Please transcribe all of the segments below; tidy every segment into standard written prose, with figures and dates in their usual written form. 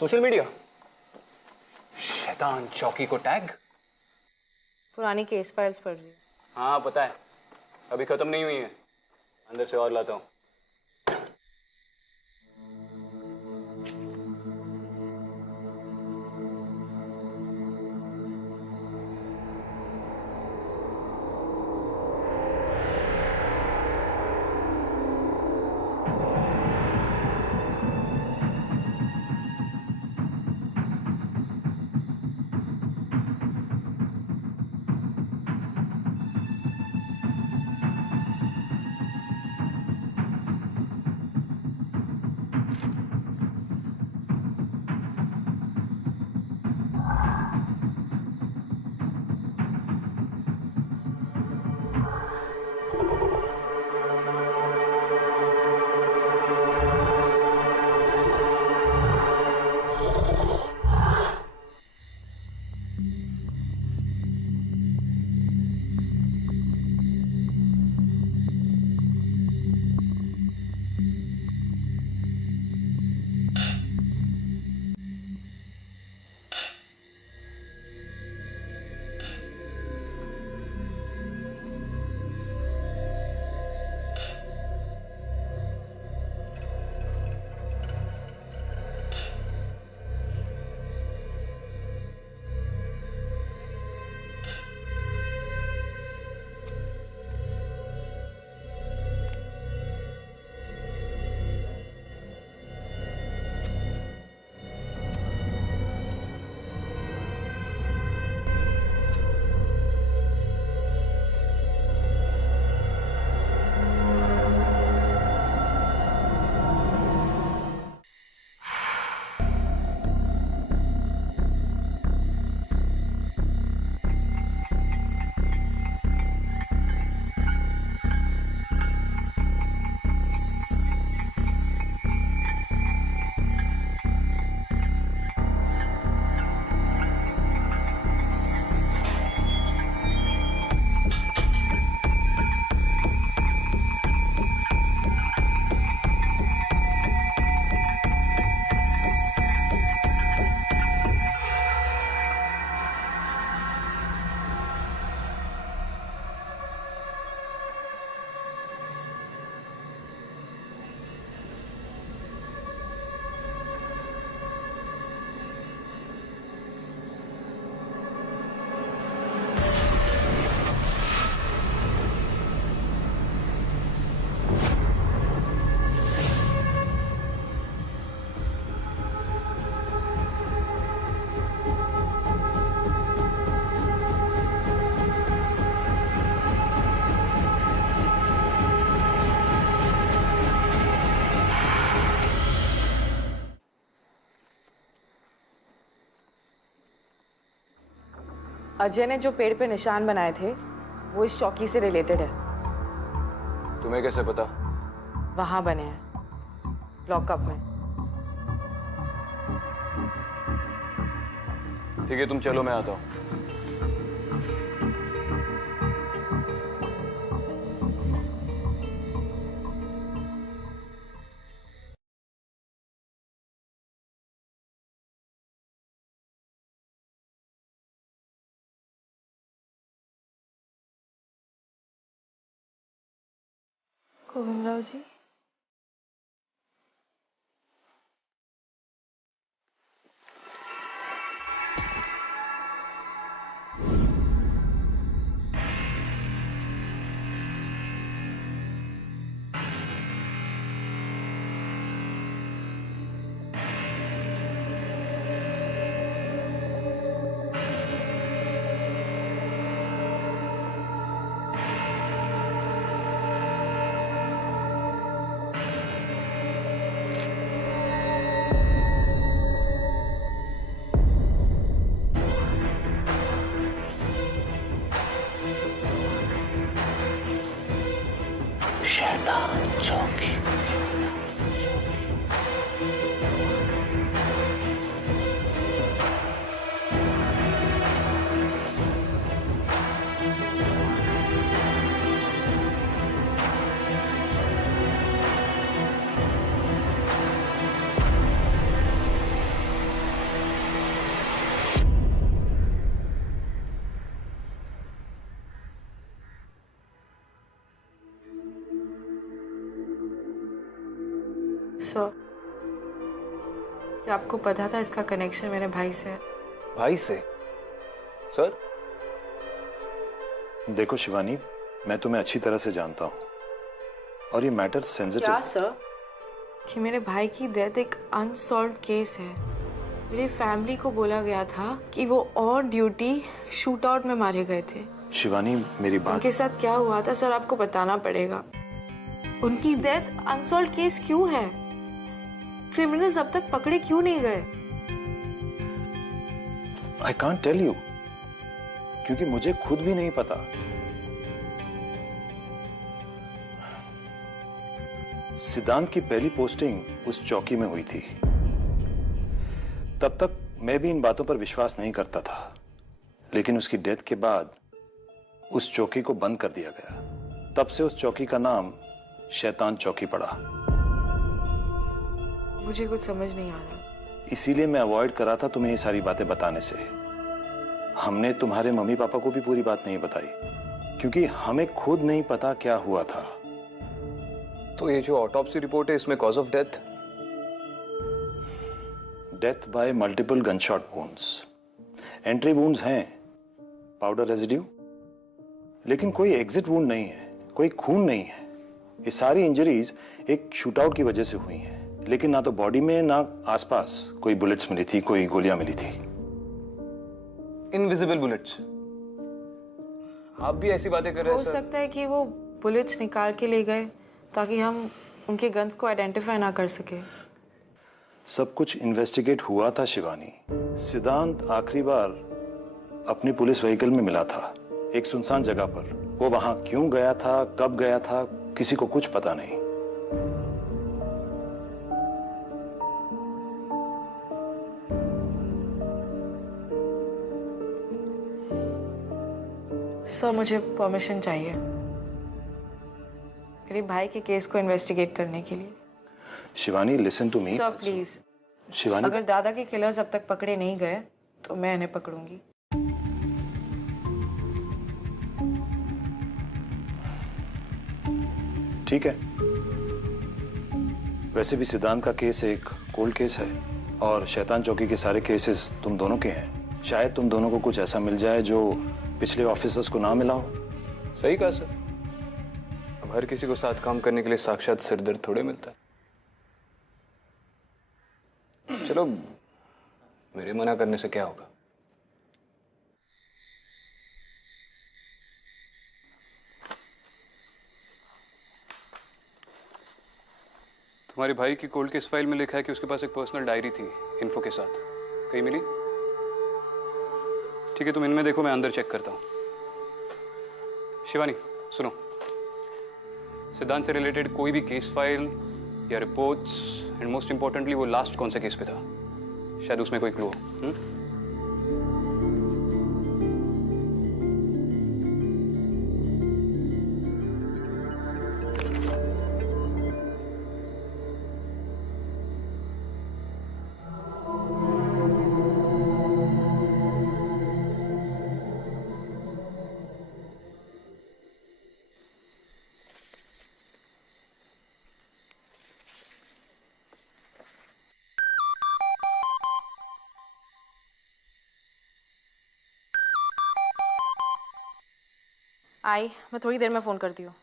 Social media. शैतान चौकी को टैग। पुरानी केस फाइल्स पढ़ रही हूँ। हाँ पता है, अभी खत्म नहीं हुई है, अंदर से और लाता हूँ। अजय ने जो पेड़ पे निशान बनाए थे वो इस चौकी से रिलेटेड है। तुम्हें कैसे पता? वहां बने हैं, लॉकअप में। ठीक है तुम चलो, मैं आता हूँ। गोविंदराव जी, शैतान चौकी। सर, क्या आपको पता था इसका कनेक्शन मेरे भाई से है? भाई से? सर? देखो शिवानी, मैं तुम्हें अच्छी तरह से जानता हूँ और ये मैटर सेंसिटिव। क्या सर? कि मेरे भाई की डेथ एक अनसॉल्व्ड केस है। मेरी फैमिली को बोला गया था कि वो ऑन ड्यूटी शूट आउट में मारे गए थे। शिवानी मेरी बात। उनके साथ क्या हुआ था सर, आपको बताना पड़ेगा। उनकी डेथ अनसॉल्व्ड केस क्यों है? क्रिमिनल्स अब तक पकड़े क्यों नहीं गए? आई कांट टेल यू, क्योंकि मुझे खुद भी नहीं पता। सिद्धांत की पहली पोस्टिंग उस चौकी में हुई थी। तब तक मैं भी इन बातों पर विश्वास नहीं करता था, लेकिन उसकी डेथ के बाद उस चौकी को बंद कर दिया गया। तब से उस चौकी का नाम शैतान चौकी पड़ा। मुझे कुछ समझ नहीं आ रहा। इसीलिए मैं अवॉइड करा था तुम्हें ये सारी बातें बताने से। हमने तुम्हारे मम्मी पापा को भी पूरी बात नहीं बताई, क्योंकि हमें खुद नहीं पता क्या हुआ था। तो ये जो ऑटोप्सी रिपोर्ट है, इसमें cause of death? Death by multiple gunshot wounds. Entry wounds हैं, पाउडर रेजिड्यू, लेकिन कोई एग्जिट वुंड नहीं है, कोई खून नहीं है। ये सारी इंजरीज एक शूटआउट की वजह से हुई हैं, लेकिन ना तो बॉडी में ना आसपास कोई बुलेट्स मिली थी, कोई गोलियां मिली थी। Invisible bullets? आप भी ऐसी बातें कर रहे हो हैं सर? सकता है कि वो बुलेट्स निकाल के ले गए ताकि हम उनके गन्स को आइडेंटिफाई ना कर सके। सब कुछ इन्वेस्टिगेट हुआ था शिवानी। सिद्धांत आखिरी बार अपनी पुलिस व्हीकल में मिला था, एक सुनसान जगह पर। वो वहां क्यों गया था, कब गया था, किसी को कुछ पता नहीं। सर, मुझे परमिशन चाहिए मेरे भाई के केस को इन्वेस्टिगेट करने के लिए। Shivani listen to me. Sir please. Shivani, अगर दादा के किलर्स अब तक पकड़े नहीं गए तो मैं इन्हें पकड़ूंगी। ठीक है। वैसे भी सिद्धांत का केस एक कोल्ड केस है और शैतान चौकी के सारे केसेस तुम दोनों के हैं। शायद तुम दोनों को कुछ ऐसा मिल जाए जो पिछले ऑफिसर्स को ना मिला हो। सही कहा सर। अब हर किसी को साथ काम करने के लिए साक्षात सिरदर्द थोड़े मिलता है। चलो, मेरे मना करने से क्या होगा? तुम्हारे भाई की कोल्ड केस फाइल में लिखा है कि उसके पास एक पर्सनल डायरी थी इन्फो के साथ। कहीं मिली? ठीक है, तुम इनमें देखो, मैं अंदर चेक करता हूँ। शिवानी सुनो, सिद्धांत से रिलेटेड कोई भी केस फाइल या रिपोर्ट्स, एंड मोस्ट इंपॉर्टेंटली वो लास्ट कौन सा केस पे था, शायद उसमें कोई क्लू हो। आई, मैं थोड़ी देर में फोन करती हूँ।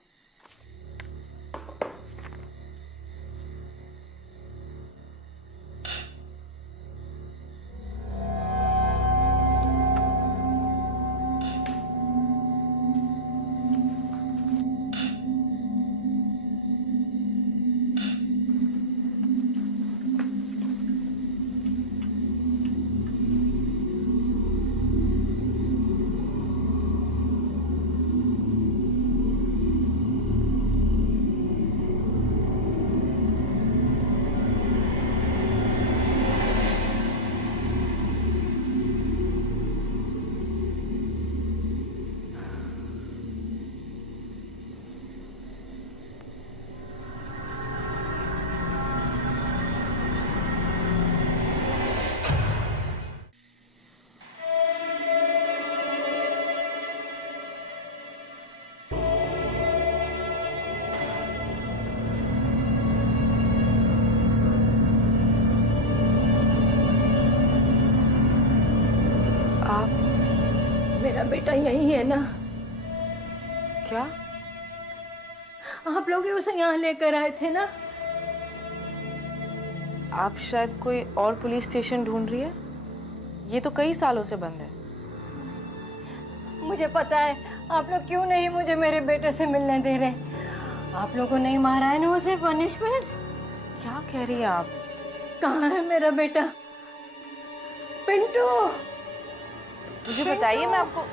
मेरा बेटा यही है ना? क्या? आप लोग ही उसे यहाँ लेकर आए थे ना? आप शायद कोई और पुलिस स्टेशन ढूंढ रही है। ये तो कई सालों से बंद है। मुझे पता है आप लोग क्यों नहीं मुझे मेरे बेटे से मिलने दे रहे। आप लोगों ने मारा है ना उसे, पनिशमेंट। क्या कह रही है आप? कहाँ है मेरा बेटा? पिंटू, मुझे बताइए, मैं आपको।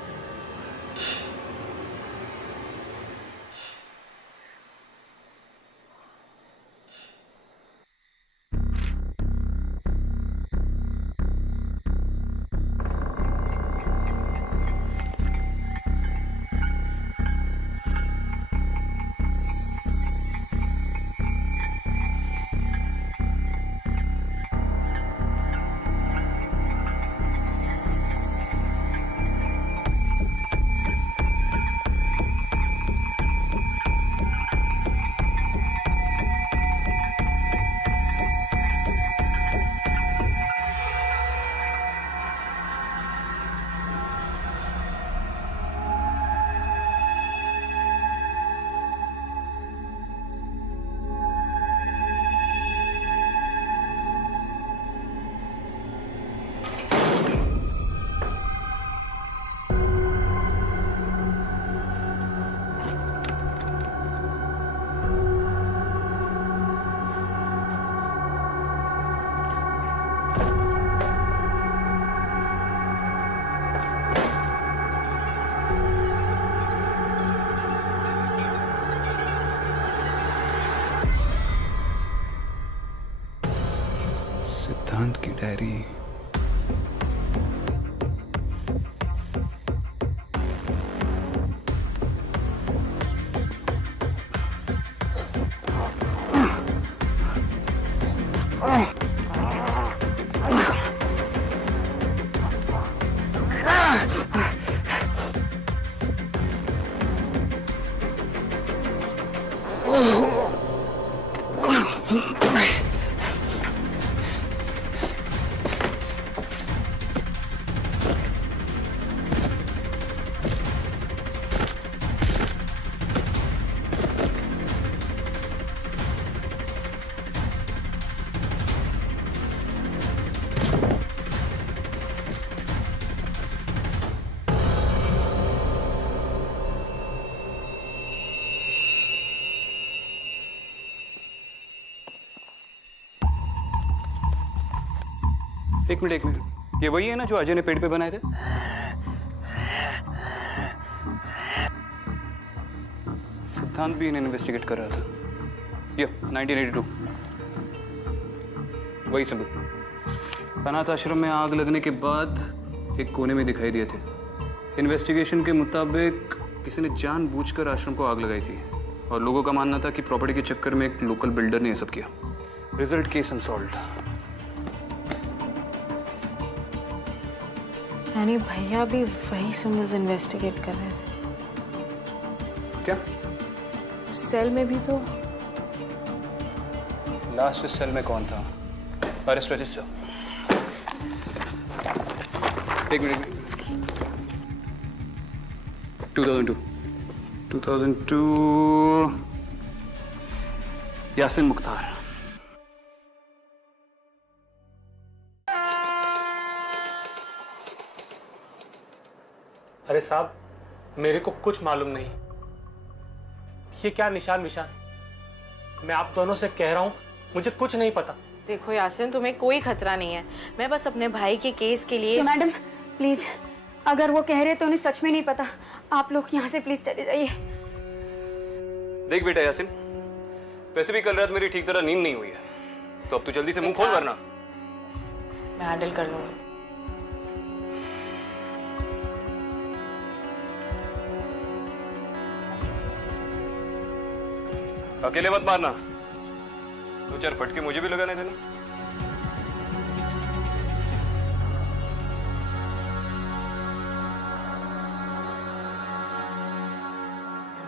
सिद्धांत की डायरी। एक मिनट, ये वही है ना जो अजय ने पेड़ पे बनाए थे? सिद्धांत भी इन्हें इन्वेस्टिगेट कर रहा था। ये 1982 वही सबूत। अनाथ आश्रम में आग लगने के बाद एक कोने में दिखाई दिए थे। इन्वेस्टिगेशन के मुताबिक किसी ने जानबूझकर आश्रम को आग लगाई थी और लोगों का मानना था कि प्रॉपर्टी के चक्कर में एक लोकल बिल्डर ने यह सब किया। Result case unsolved. यानी भैया भी वही सिम्बल्स इन्वेस्टिगेट कर रहे थे। क्या? सेल में भी तो। लास्ट सेल में कौन था? Arrest register. एक मिनट। 2002 यासिन मुख्तार। अरे साहब, मेरे को कुछ मालूम नहीं। ये क्या निशान विशान? मैं आप दोनों से कह रहा हूं, मुझे कुछ नहीं पता। देखो यासिन, तुम्हें कोई खतरा नहीं है। मैं बस अपने भाई के केस के लिए। मैडम प्लीज, अगर वो कह रहे तो उन्हें सच में नहीं पता। आप लोग यहाँ से प्लीज चले जाइए। देख बेटा यासिन, वैसे भी कल रात मेरी ठीक तरह नींद नहीं हुई है, तो अब तू जल्दी से मुंह खोल वरना। मैं हैंडल कर लूंगी। अकेले मत मारना, दो चार फटके मुझे भी लगाने देना।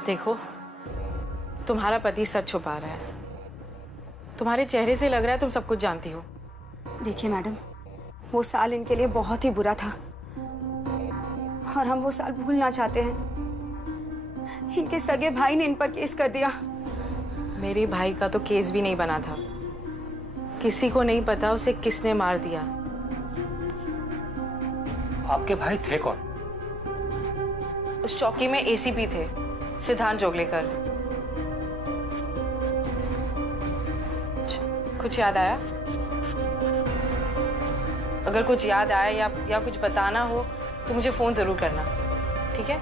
देखो, तुम्हारा पति सच छुपा रहा है। तुम्हारे चेहरे से लग रहा है तुम सब कुछ जानती हो। देखिए मैडम, वो साल इनके लिए बहुत ही बुरा था और हम वो साल भूलना चाहते हैं। इनके सगे भाई ने इन पर केस कर दिया। मेरे भाई का तो केस भी नहीं बना था। किसी को नहीं पता उसे किसने मार दिया। आपके भाई थे कौन? उस चौकी में एसीपी थे, सिद्धांत जोगलेकर। कुछ याद आया? अगर कुछ याद आया या कुछ बताना हो तो मुझे फोन जरूर करना, ठीक है?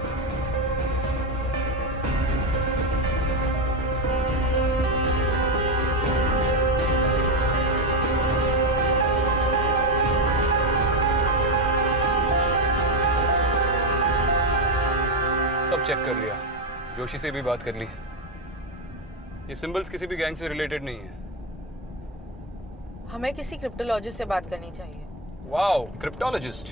सब चेक कर लिया, जोशी से भी बात कर ली। ये सिंबल्स किसी भी गैंग से रिलेटेड नहीं है। हमें किसी क्रिप्टोलॉजिस्ट से बात करनी चाहिए। Wow, cryptologist.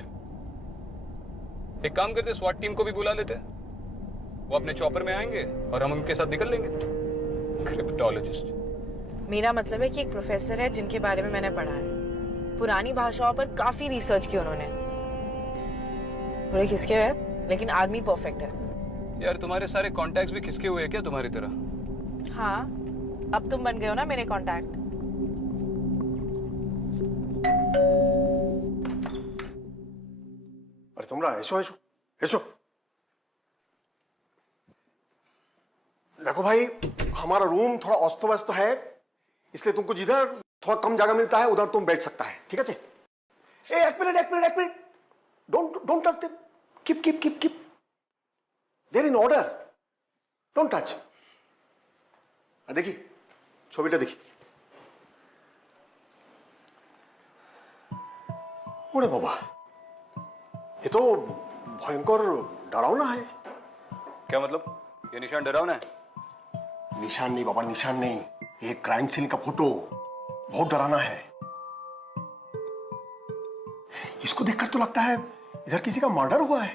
एक काम करते, स्वाट टीम को भी बुला लेते। वो अपने चॉपर में आएंगे और हम उनके साथ निकल लेंगे। क्रिप्टोलॉजिस्ट। मेरा मतलब है कि एक प्रोफेसर है जिनके बारे में मैंने पढ़ा है। पुरानी भाषाओं पर काफी रिसर्च की उन्होंने। थोड़े खिसके हुए लेकिन आदमी परफेक्ट है। यार तुम्हारे सारे कॉन्टैक्ट्स भी खिसके हुए हैं क्या तुम्हारी तरह? हाँ, अब तुम बन गए हो ना मेरे कॉन्टैक्ट। अरे तुमरा ऐसो ऐसो ऐसो। देखो भाई, हमारा रूम थोड़ा अस्त व्यस्त है, इसलिए तुमको जिधर थोड़ा कम जगह मिलता है उधर तुम बैठ सकता है, ठीक है? एक minute, don't touch them, keep there in order, don't touch. देखी ছবিটা দেখি। ओरे बाबा, ये तो भयंकर डरावना है। क्या मतलब? ये निशान डरावना है? निशान नहीं बाबा, निशान नहीं, ये क्राइम सीन का फोटो बहुत डरावना है। इसको देखकर तो लगता है इधर किसी का मर्डर हुआ है।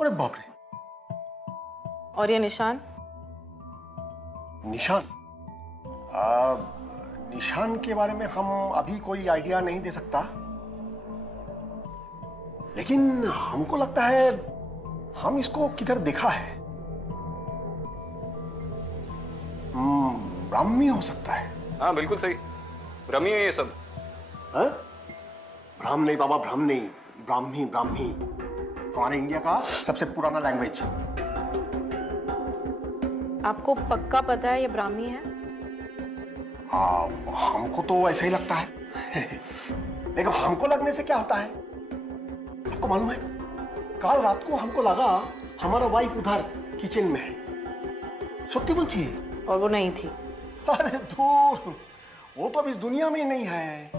अरे बाप रे। और ये निशान? निशान निशान के बारे में हम अभी कोई आइडिया नहीं दे सकता, लेकिन हमको लगता है हम इसको किधर देखा है। ब्राह्मी हो सकता है। हाँ बिल्कुल सही, ब्राह्मी है ये सब। ब्राह्म नहीं बाबा, ब्राह्म नहीं, ब्राह्मी। हमारे इंडिया का सबसे पुराना लैंग्वेज। आपको पक्का पता है ये ब्राह्मी है? हमको तो ऐसा ही लगता है। लेकिन हमको लगने से क्या होता है? आपको मालूम है, कल रात को हमको लगा हमारा वाइफ उधर किचन में है। सत्य बोल छी। और वो नहीं थी। अरे दूर, वो तो अब इस दुनिया में ही नहीं है।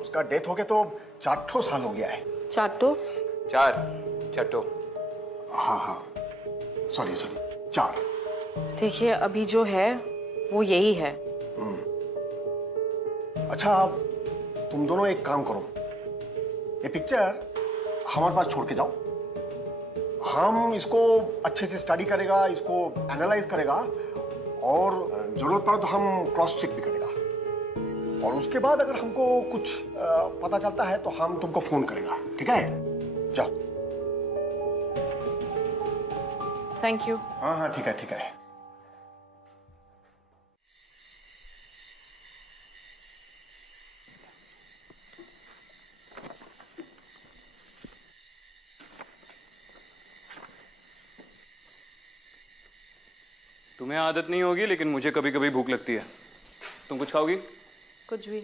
उसका डेथ हो गया तो 4 साल हो गया है। चाटो? चट्टो। हाँ, सॉरी 4। देखिए, अभी जो है वो यही है। अच्छा, तुम दोनों एक काम करो, ये पिक्चर हमारे पास छोड़ के जाओ। हम इसको अच्छे से स्टडी करेगा, इसको एनालाइज करेगा, और जरूरत पड़े तो हम क्रॉस चेक भी करेगा। और उसके बाद अगर हमको कुछ पता चलता है तो हम तुमको फोन करेगा, ठीक है? जाओ। Thank you. हाँ, ठीक है। तुम्हें आदत नहीं होगी, लेकिन मुझे कभी कभी भूख लगती है। तुम कुछ खाओगी? कुछ भी।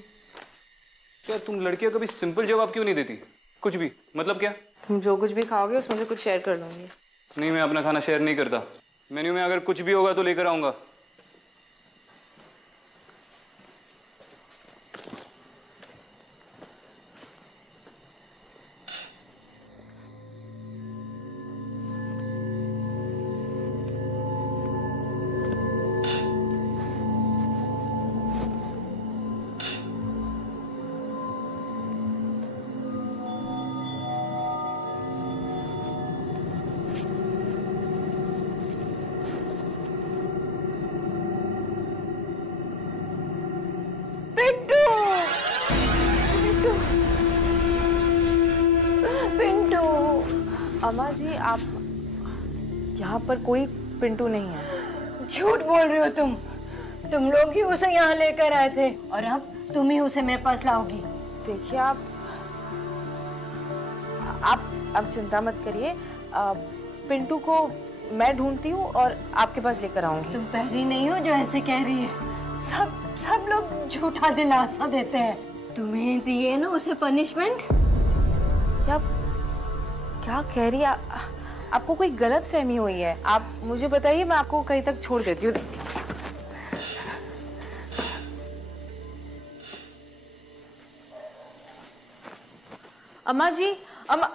क्या तुम लड़कियां कभी सिंपल जवाब क्यों नहीं देती? कुछ भी मतलब क्या? तुम जो कुछ भी खाओगे उसमें से कुछ शेयर कर लूंगी। नहीं, मैं अपना खाना शेयर नहीं करता। मेन्यू में अगर कुछ भी होगा तो लेकर आऊंगा। अम्मा जी, आप यहाँ पर कोई पिंटू नहीं है। झूठ बोल रही हो तुम लोग ही उसे यहाँ लेकर आए थे और अब तुम ही उसे मेरे पास लाओगी। देखिए, आप चिंता मत करिए। पिंटू को मैं ढूंढती हूँ और आपके पास लेकर आऊंगी। तुम पहली नहीं हो जो ऐसे कह रही है। सब लोग झूठा दिलासा देते हैं। तुम्हें दी है ना उसे पनिशमेंट। क्या कह रही है? आपको कोई गलत फहमी हुई है। आप मुझे बताइए, मैं आपको कहीं तक छोड़ देती हूँ। अम्मा जी, अम्मा।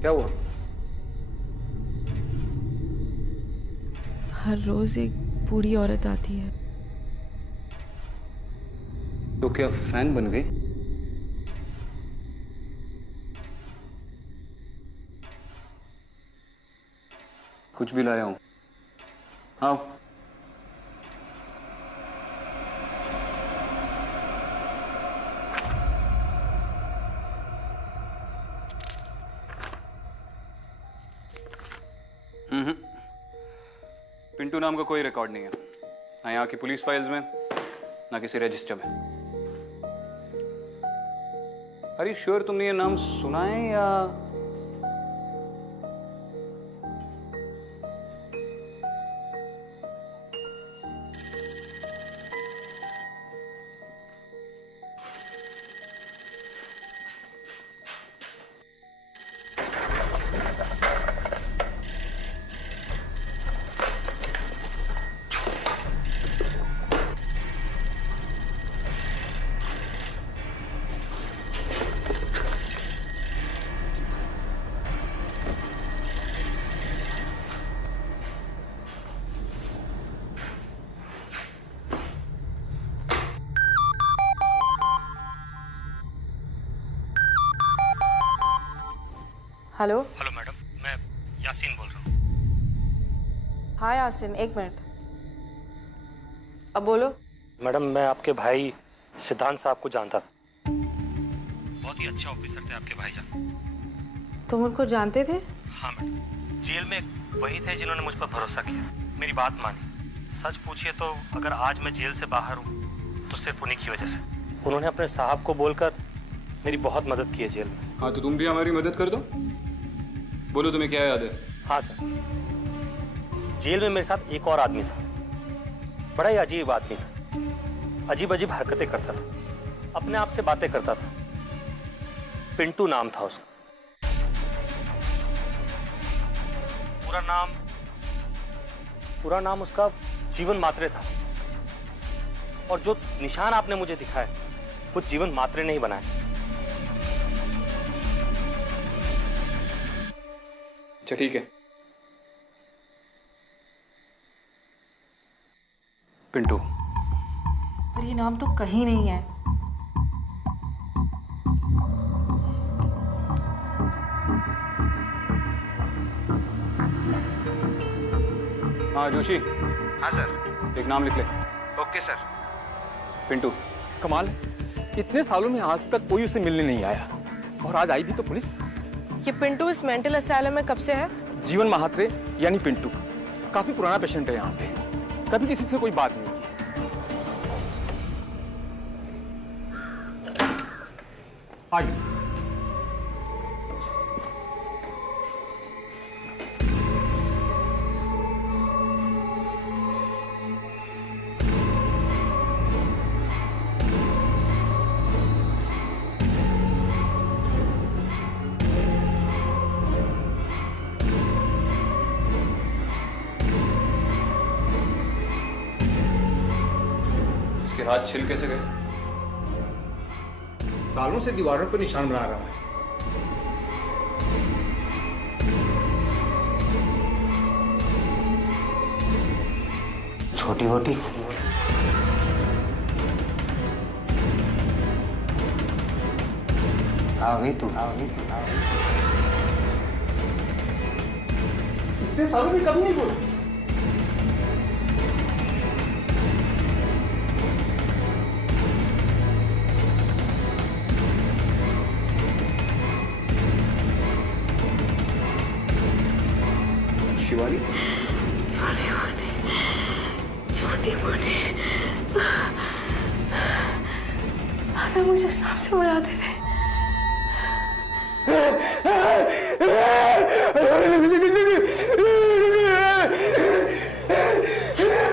क्या हुआ? हर रोज एक बूढ़ी औरत आती है। तो क्या फैन बन गई? कुछ भी लाया हूं। आओ। पिंटू नाम का कोई रिकॉर्ड नहीं है, ना यहाँ की पुलिस फाइल्स में, ना किसी रजिस्टर में। अरे श्योर तुमने ये नाम सुना है या? हेलो। हेलो मैडम, मैं यासीन बोल रहा हूँ। हाँ यासिन, एक मिनट। अब बोलो। मैडम, मैं आपके भाई सिद्धांत साहब को जानता था। बहुत ही अच्छे ऑफिसर थे आपके भाईजान। तुम उनको जानते थे? हाँ मैडम, जेल में वही थे जिन्होंने मुझ पर भरोसा किया, मेरी बात मानी। सच पूछिए तो अगर आज मैं जेल से बाहर हूँ तो सिर्फ उन्हीं की वजह से। उन्होंने अपने साहब को बोलकर मेरी बहुत मदद की है जेल में। हाँ, तो तुम भी हमारी मदद कर दो। बोलो, तुम्हें क्या याद है? हाँ सर, जेल में मेरे साथ एक और आदमी था। बड़ा ही अजीब आदमी था, अजीब अजीब हरकतें करता था, अपने आप से बातें करता था। पिंटू नाम था उसका। पूरा नाम उसका जीवन मात्रे था। और जो निशान आपने मुझे दिखाए वो जीवन मात्रे ने ही बनाए। अच्छा ठीक है। पिंटू। पर ये नाम तो कहीं नहीं है। हाँ जोशी। हाँ सर। एक नाम लिख ले। Okay sir. पिंटू। कमाल, इतने सालों में आज तक कोई उसे मिलने नहीं आया और आज आई भी तो पुलिस। ये पिंटू इस मेंटल असाइलम में कब से है? जीवन महात्रे यानी पिंटू काफी पुराना पेशेंट है यहाँ पे, कभी किसी से कोई बात नहीं की। आइए। हाथ छिल कैसे गए? सालों से दीवारों पर निशान बना रहा हूं। छोटी मोटी आ गई तू। इतने सालों में कभी नहीं बोला। शिवानी, छोटी मोटी दादा मुझे इस नाम से बुलाते थे।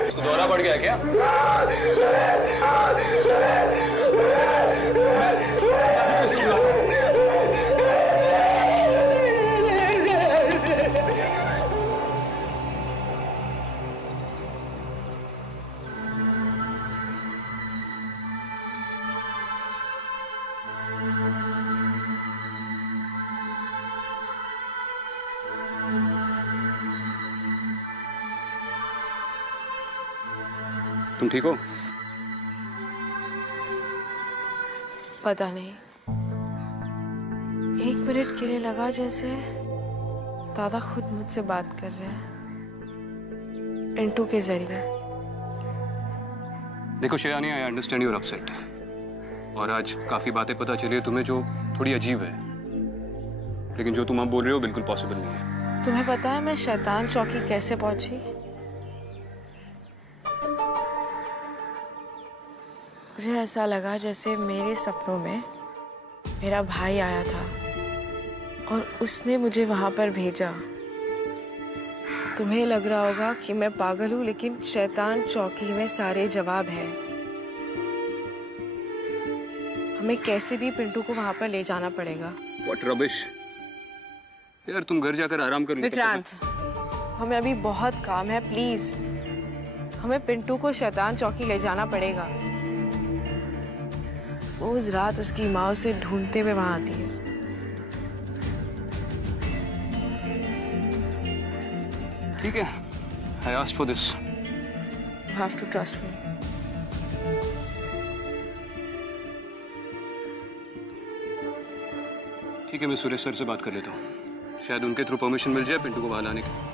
उसको दौरा पड़ गया क्या? तुम ठीक हो? पता नहीं, 1 मिनट के लिए लगा जैसे दादा खुद मुझसे बात कर रहे हैं पिंटू के जरिए। देखो Shivani, I understand your upset, और आज काफी बातें पता चली है तुम्हें जो थोड़ी अजीब है, लेकिन जो तुम अब बोल रहे हो बिल्कुल पॉसिबल नहीं है। तुम्हें पता है मैं शैतान चौकी कैसे पहुंची? मुझे ऐसा लगा जैसे मेरे सपनों में मेरा भाई आया था और उसने मुझे वहां पर भेजा। तुम्हें लग रहा होगा कि मैं पागल हूं, लेकिन शैतान चौकी में सारे जवाब हैं। हमें कैसे भी पिंटू को वहां पर ले जाना पड़ेगा। What rubbish! यार तुम घर जाकर आराम कर लो। विक्रांत, हमें अभी बहुत काम है, प्लीज हमें पिंटू को शैतान चौकी ले जाना पड़ेगा। उस रात उसकी माँ उसे ढूंढते हुए वहां आती है। ठीक है, I asked for this. You have to trust me. ठीक है, मैं सुरेश सर से बात कर लेता हूँ, शायद उनके थ्रू परमिशन मिल जाए पिंटू को बाहर लाने की।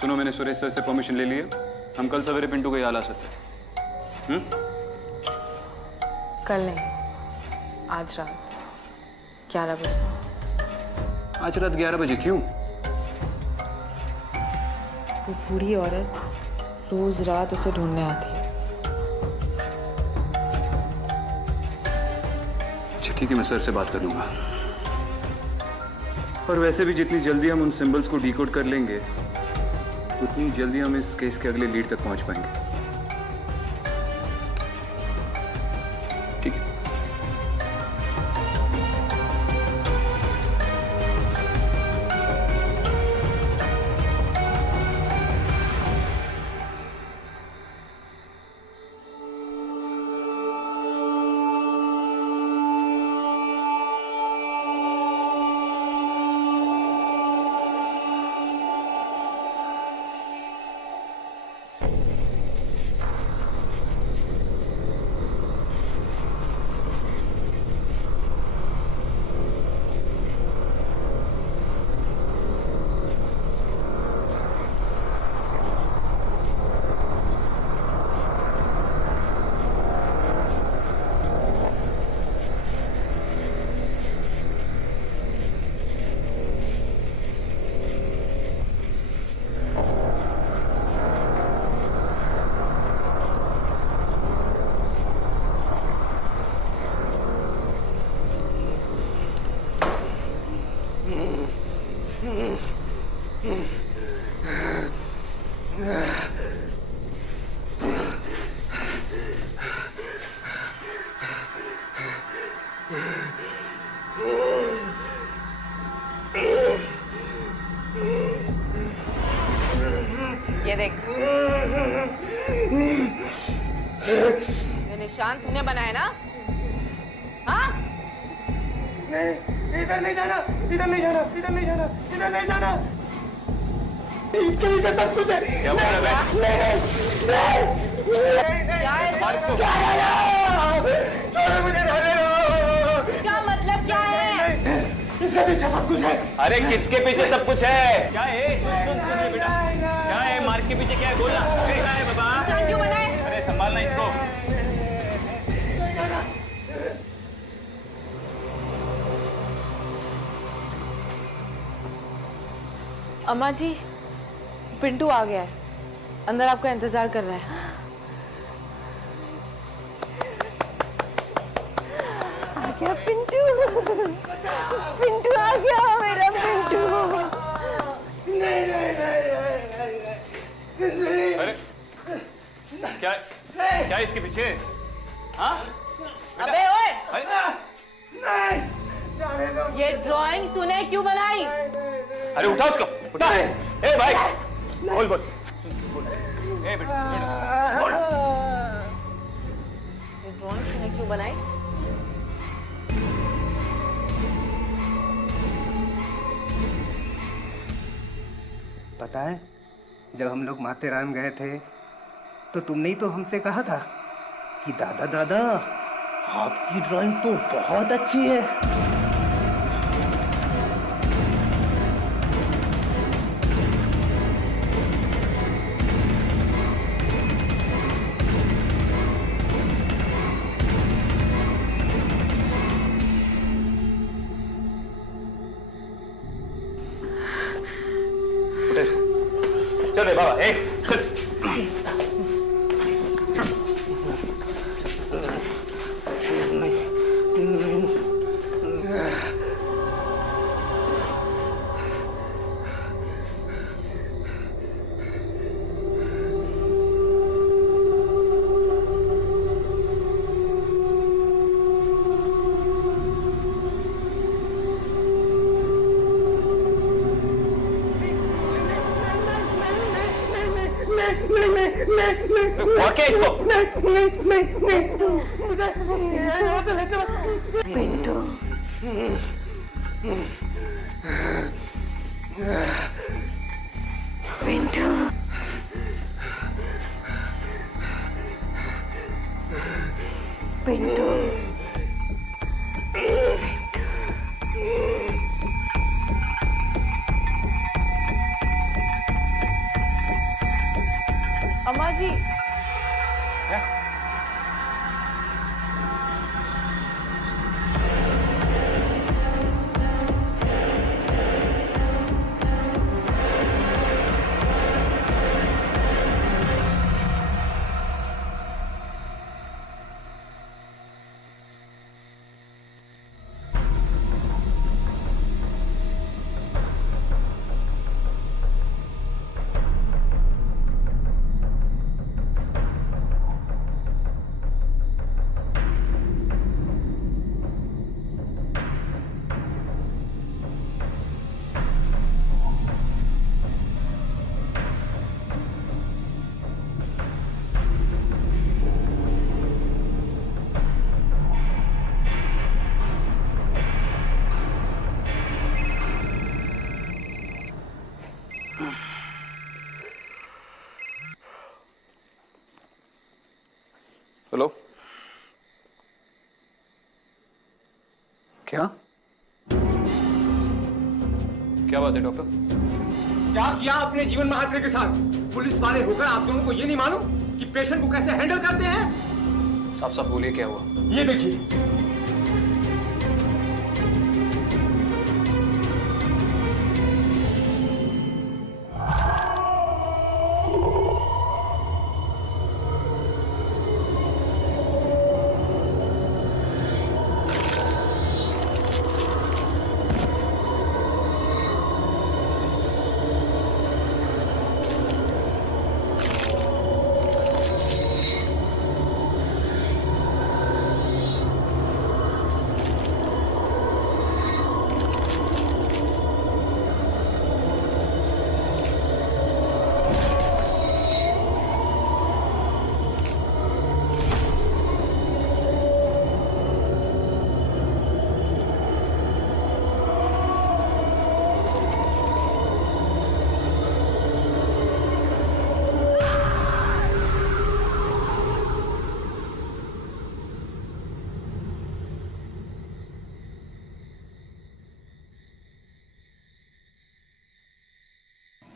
सुनो, मैंने सुरेश सर से परमिशन ले ली है, हम कल सवेरे पिंटू को यहाँ ला सकते हैं। कल नहीं, आज रात 11 बजे। आज रात 11 बजे क्यों? वो बूढ़ी औरत रोज रात उसे ढूंढने आती है। अच्छा ठीक है, मैं सर से बात कर लूंगा। और वैसे भी जितनी जल्दी हम उन सिंबल्स को डिकोड कर लेंगे उतनी जल्दी हम इस केस के अगले लीड तक पहुंच पाएंगे। ठीक है। ये निशान तूने बनाया ना? हाँ? नहीं, इधर नहीं जाना, इधर नहीं जाना, इधर नहीं जाना, इधर नहीं जाना। इसके पीछे सब कुछ है। क्या बोल रहा है? क्या है सब? छोड़ो मुझे, क्या मतलब क्या है? इसके पीछे सब कुछ है। अरे किसके पीछे सब कुछ है? क्या है? सुन ये बेटा, क्या है? मार्ग के पीछे क्या है? बोलना। क्या है बाबा? निशान क्यों बनाए? अरे संभालना इसको। अम्मा जी, पिंटू आ गया है, अंदर आपका इंतजार कर रहा है। आ गया पिंटू, पिंटू आ गया मेरा पिंटू। अरे क्या क्या इसके पीछे? हाँ? अबे ओए, जाने दो। ये ड्राइंग तूने क्यों बनाई? अरे उठा उसको, उठा। ए भाई, बोल बोल। बोल। ए बेटा, बोल। ये ड्राइंग तूने क्यों बनाई? पता है, जब हम लोग माथेरान गए थे तो तुमने ही तो हमसे कहा था कि दादा दादा आपकी ड्राइंग तो बहुत अच्छी है। चल बाबा, ए चल। और क्या इसको? मुझे यहाँ से ले चलो। पिंटू, पिंटू, पिंटू, अम्मा जी, हेलो, क्या क्या बात है डॉक्टर? क्या किया आपने जीवन महात्रे के साथ? पुलिस वाले होकर आप दोनों को ये नहीं मालूम कि पेशेंट को कैसे हैंडल करते हैं? साफ साफ बोलिए, क्या हुआ? ये देखिए,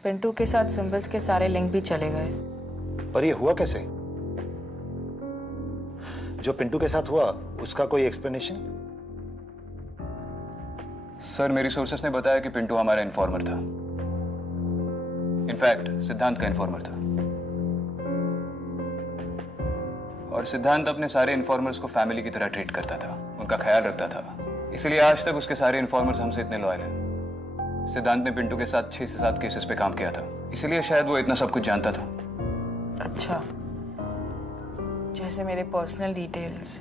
पिंटू के साथ सिंबल्स के सारे लिंक भी चले गए। पर ये हुआ कैसे? जो पिंटू के साथ हुआ उसका कोई एक्सप्लेनेशन? सर, मेरी सोर्सेस ने बताया कि पिंटू हमारा इन्फॉर्मर था। इनफैक्ट सिद्धांत का इन्फॉर्मर था। और सिद्धांत अपने सारे इन्फॉर्मर्स को फैमिली की तरह ट्रीट करता था, उनका ख्याल रखता था। इसलिए आज तक उसके सारे इन्फॉर्मर्स हमसे इतने लॉयल हैं। सिद्धांत ने पिंटू के साथ 6 से 7 केसेस पे काम किया था, इसलिए शायद वो इतना सब कुछ जानता था। अच्छा, जैसे मेरे पर्सनल डिटेल्स,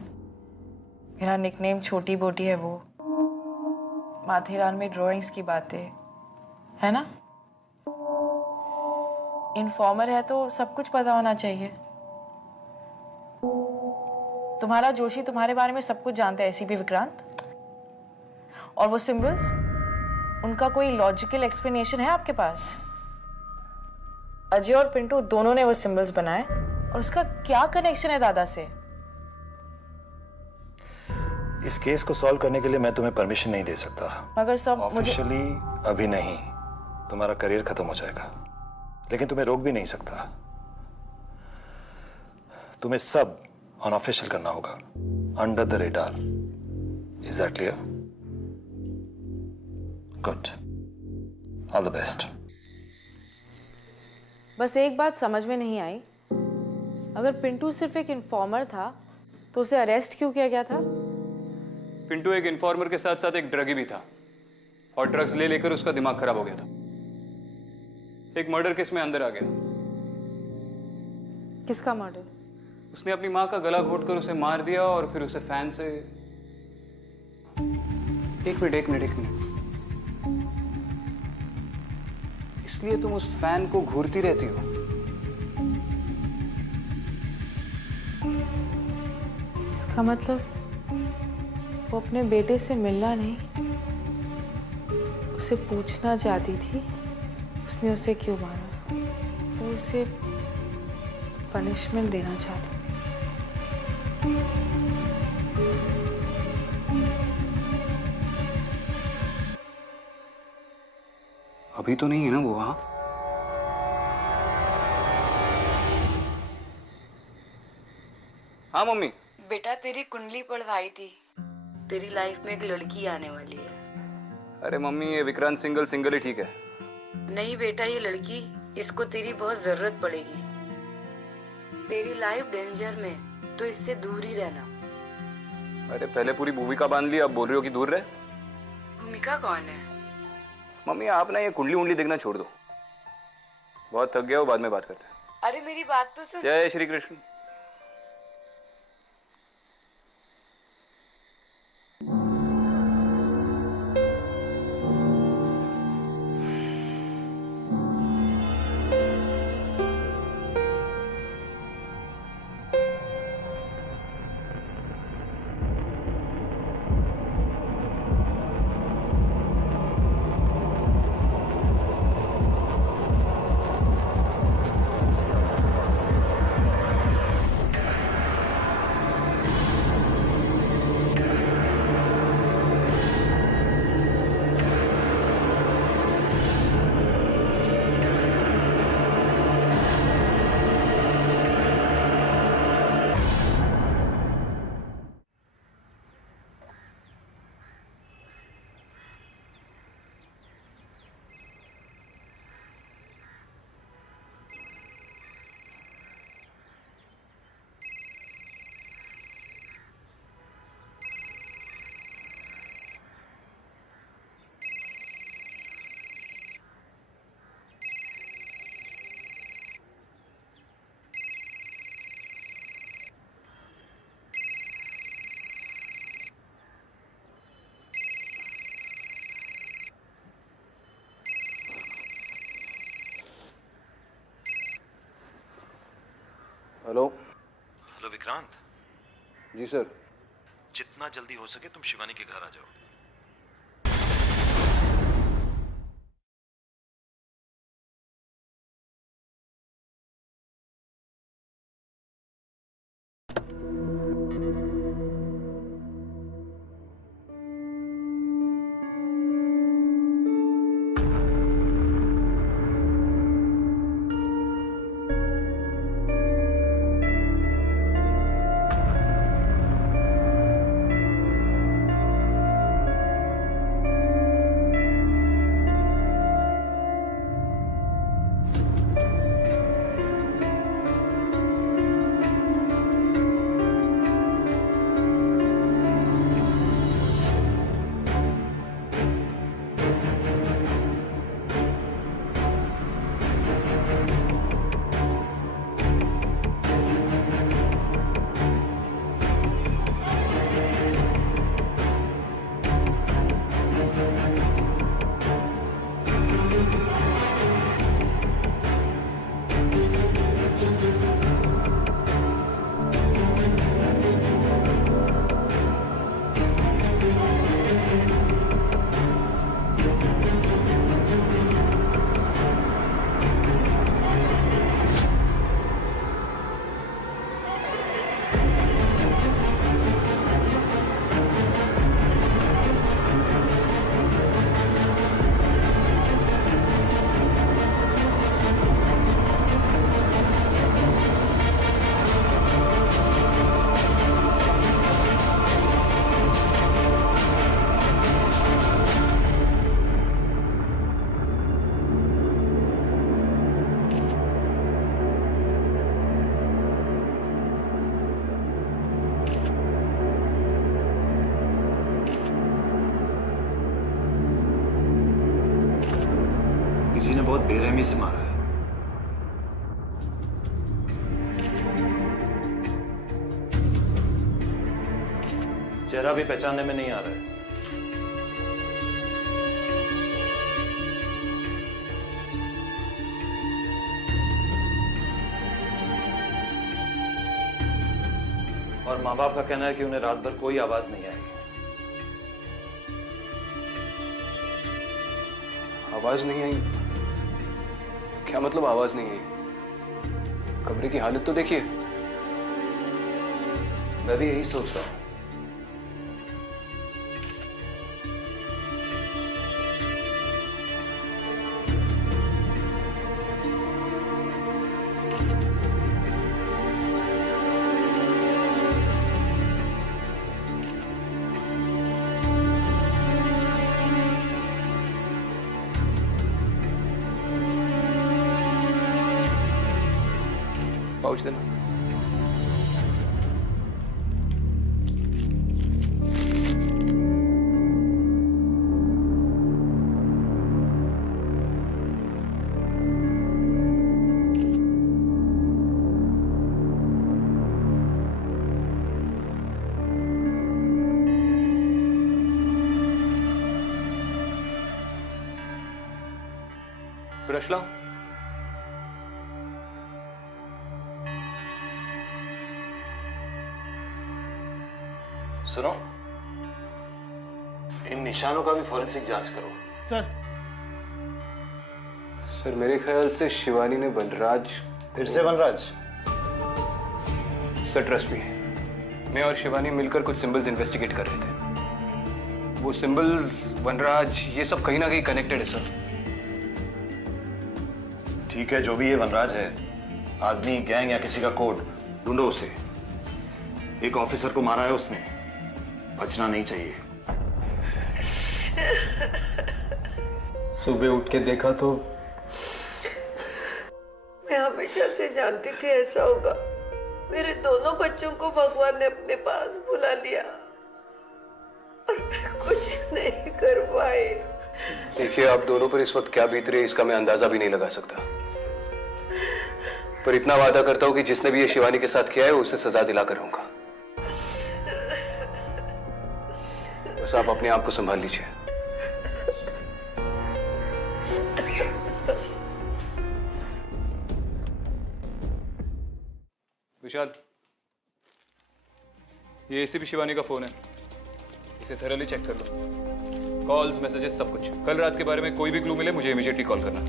मेरा निकनेम छोटी बोटी है, वो माथेरान में ड्राइंग्स की बातें, है ना? इन्फॉर्मर है तो सब कुछ पता होना चाहिए। तुम्हारा जोशी तुम्हारे बारे में सब कुछ जानता है, एसीपी विक्रांत। और वो सिंबल्स, उनका कोई लॉजिकल एक्सप्लेनेशन है आपके पास? अजय और पिंटू दोनों ने वो सिंबल्स बनाए, और उसका क्या कनेक्शन है दादा से? इस केस को सॉल्व करने के लिए मैं तुम्हें परमिशन नहीं दे सकता। मगर सब ऑफिशियली अभी नहीं, तुम्हारा करियर खत्म हो जाएगा। लेकिन तुम्हें रोक भी नहीं सकता। तुम्हें सब अनऑफिशियल करना होगा, under the radar. Is that clear? Good, all the best. बस एक बात समझ में नहीं आई, अगर पिंटू सिर्फ एक इन्फॉर्मर था तो उसे अरेस्ट क्यों किया गया था? पिंटू एक इन्फॉर्मर के साथ साथ एक ड्रगी भी था, और ड्रग्स ले लेकर उसका दिमाग खराब हो गया था। एक मर्डर केस में अंदर आ गया। किसका मर्डर? उसने अपनी माँ का गला घोटकर उसे मार दिया, और फिर उसे फैन से... एक मिनट। इसलिए तुम उस फैन को घूरती रहती हो? इसका मतलब वो अपने बेटे से मिलना नहीं, उसे पूछना चाहती थी उसने उसे क्यों मारा। वो उसे पनिशमेंट देना चाहती थी। अभी तो नहीं है ना वो वहां? हाँ मम्मी। बेटा, तेरी कुंडली पढ़वाई थी, तेरी लाइफ में एक लड़की आने वाली है। अरे मम्मी, ये विक्रांत सिंगल ही ठीक है। नहीं बेटा, ये लड़की, इसको तेरी बहुत जरूरत पड़ेगी। तेरी लाइफ डेंजर में, तो इससे दूर ही रहना। अरे पहले पूरी भूमिका बांध ली, अब बोल रही हो कि दूर रहे। भूमिका कौन है? मम्मी, आप ना ये कुंडली उंडली देखना छोड़ दो, बहुत थक गया हो, बाद में बात करते हैं। अरे मेरी बात तो सुन। जय श्री कृष्ण। हेलो। हेलो विक्रांत। जी सर। जितना जल्दी हो सके तुम शिवानी के घर आ जाओ। किसी ने बहुत बेरहमी से मारा है। चेहरा भी पहचानने में नहीं आ रहा है। और माँ बाप का कहना है कि उन्हें रात भर कोई आवाज नहीं आई। आवाज नहीं आई? क्या मतलब आवाज नहीं आई? कमरे की हालत तो देखिए। मैं भी यही सोच रहा हूं। पाउच देना। ब्रश लाओ। सुनो, इन निशानों का भी फॉरेंसिक जांच करो। सर मेरे ख्याल से शिवानी ने वनराज। फिर से वनराज? सर ट्रस्ट मी, मैं और शिवानी मिलकर कुछ सिंबल्स इन्वेस्टिगेट कर रहे थे। वो सिंबल्स, वनराज, ये सब कहीं ना कहीं कनेक्टेड है सर। ठीक है, जो भी ये वनराज है, आदमी, गैंग या किसी का कोड, ढूंढो उसे। एक ऑफिसर को मारा है उसने, बचना नहीं चाहिए। सुबह उठ के देखा तो मैं हमेशा से जानती थी ऐसा होगा। मेरे दोनों बच्चों को भगवान ने अपने पास बुला लिया और मैं कुछ नहीं कर पाई। देखिए, आप दोनों पर इस वक्त क्या बीत रही है इसका मैं अंदाजा भी नहीं लगा सकता, पर इतना वादा करता हूं कि जिसने भी ये शिवानी के साथ किया है उसे सजा दिला कर रहूंगा। बस आप अपने आप को संभाल लीजिए। विशाल, ये एसीपी शिवानी का फोन है, इसे थरली चेक कर लो। कॉल्स, मैसेजेस, सब कुछ। कल रात के बारे में कोई भी क्लू मिले मुझे इमीडिएटली कॉल करना,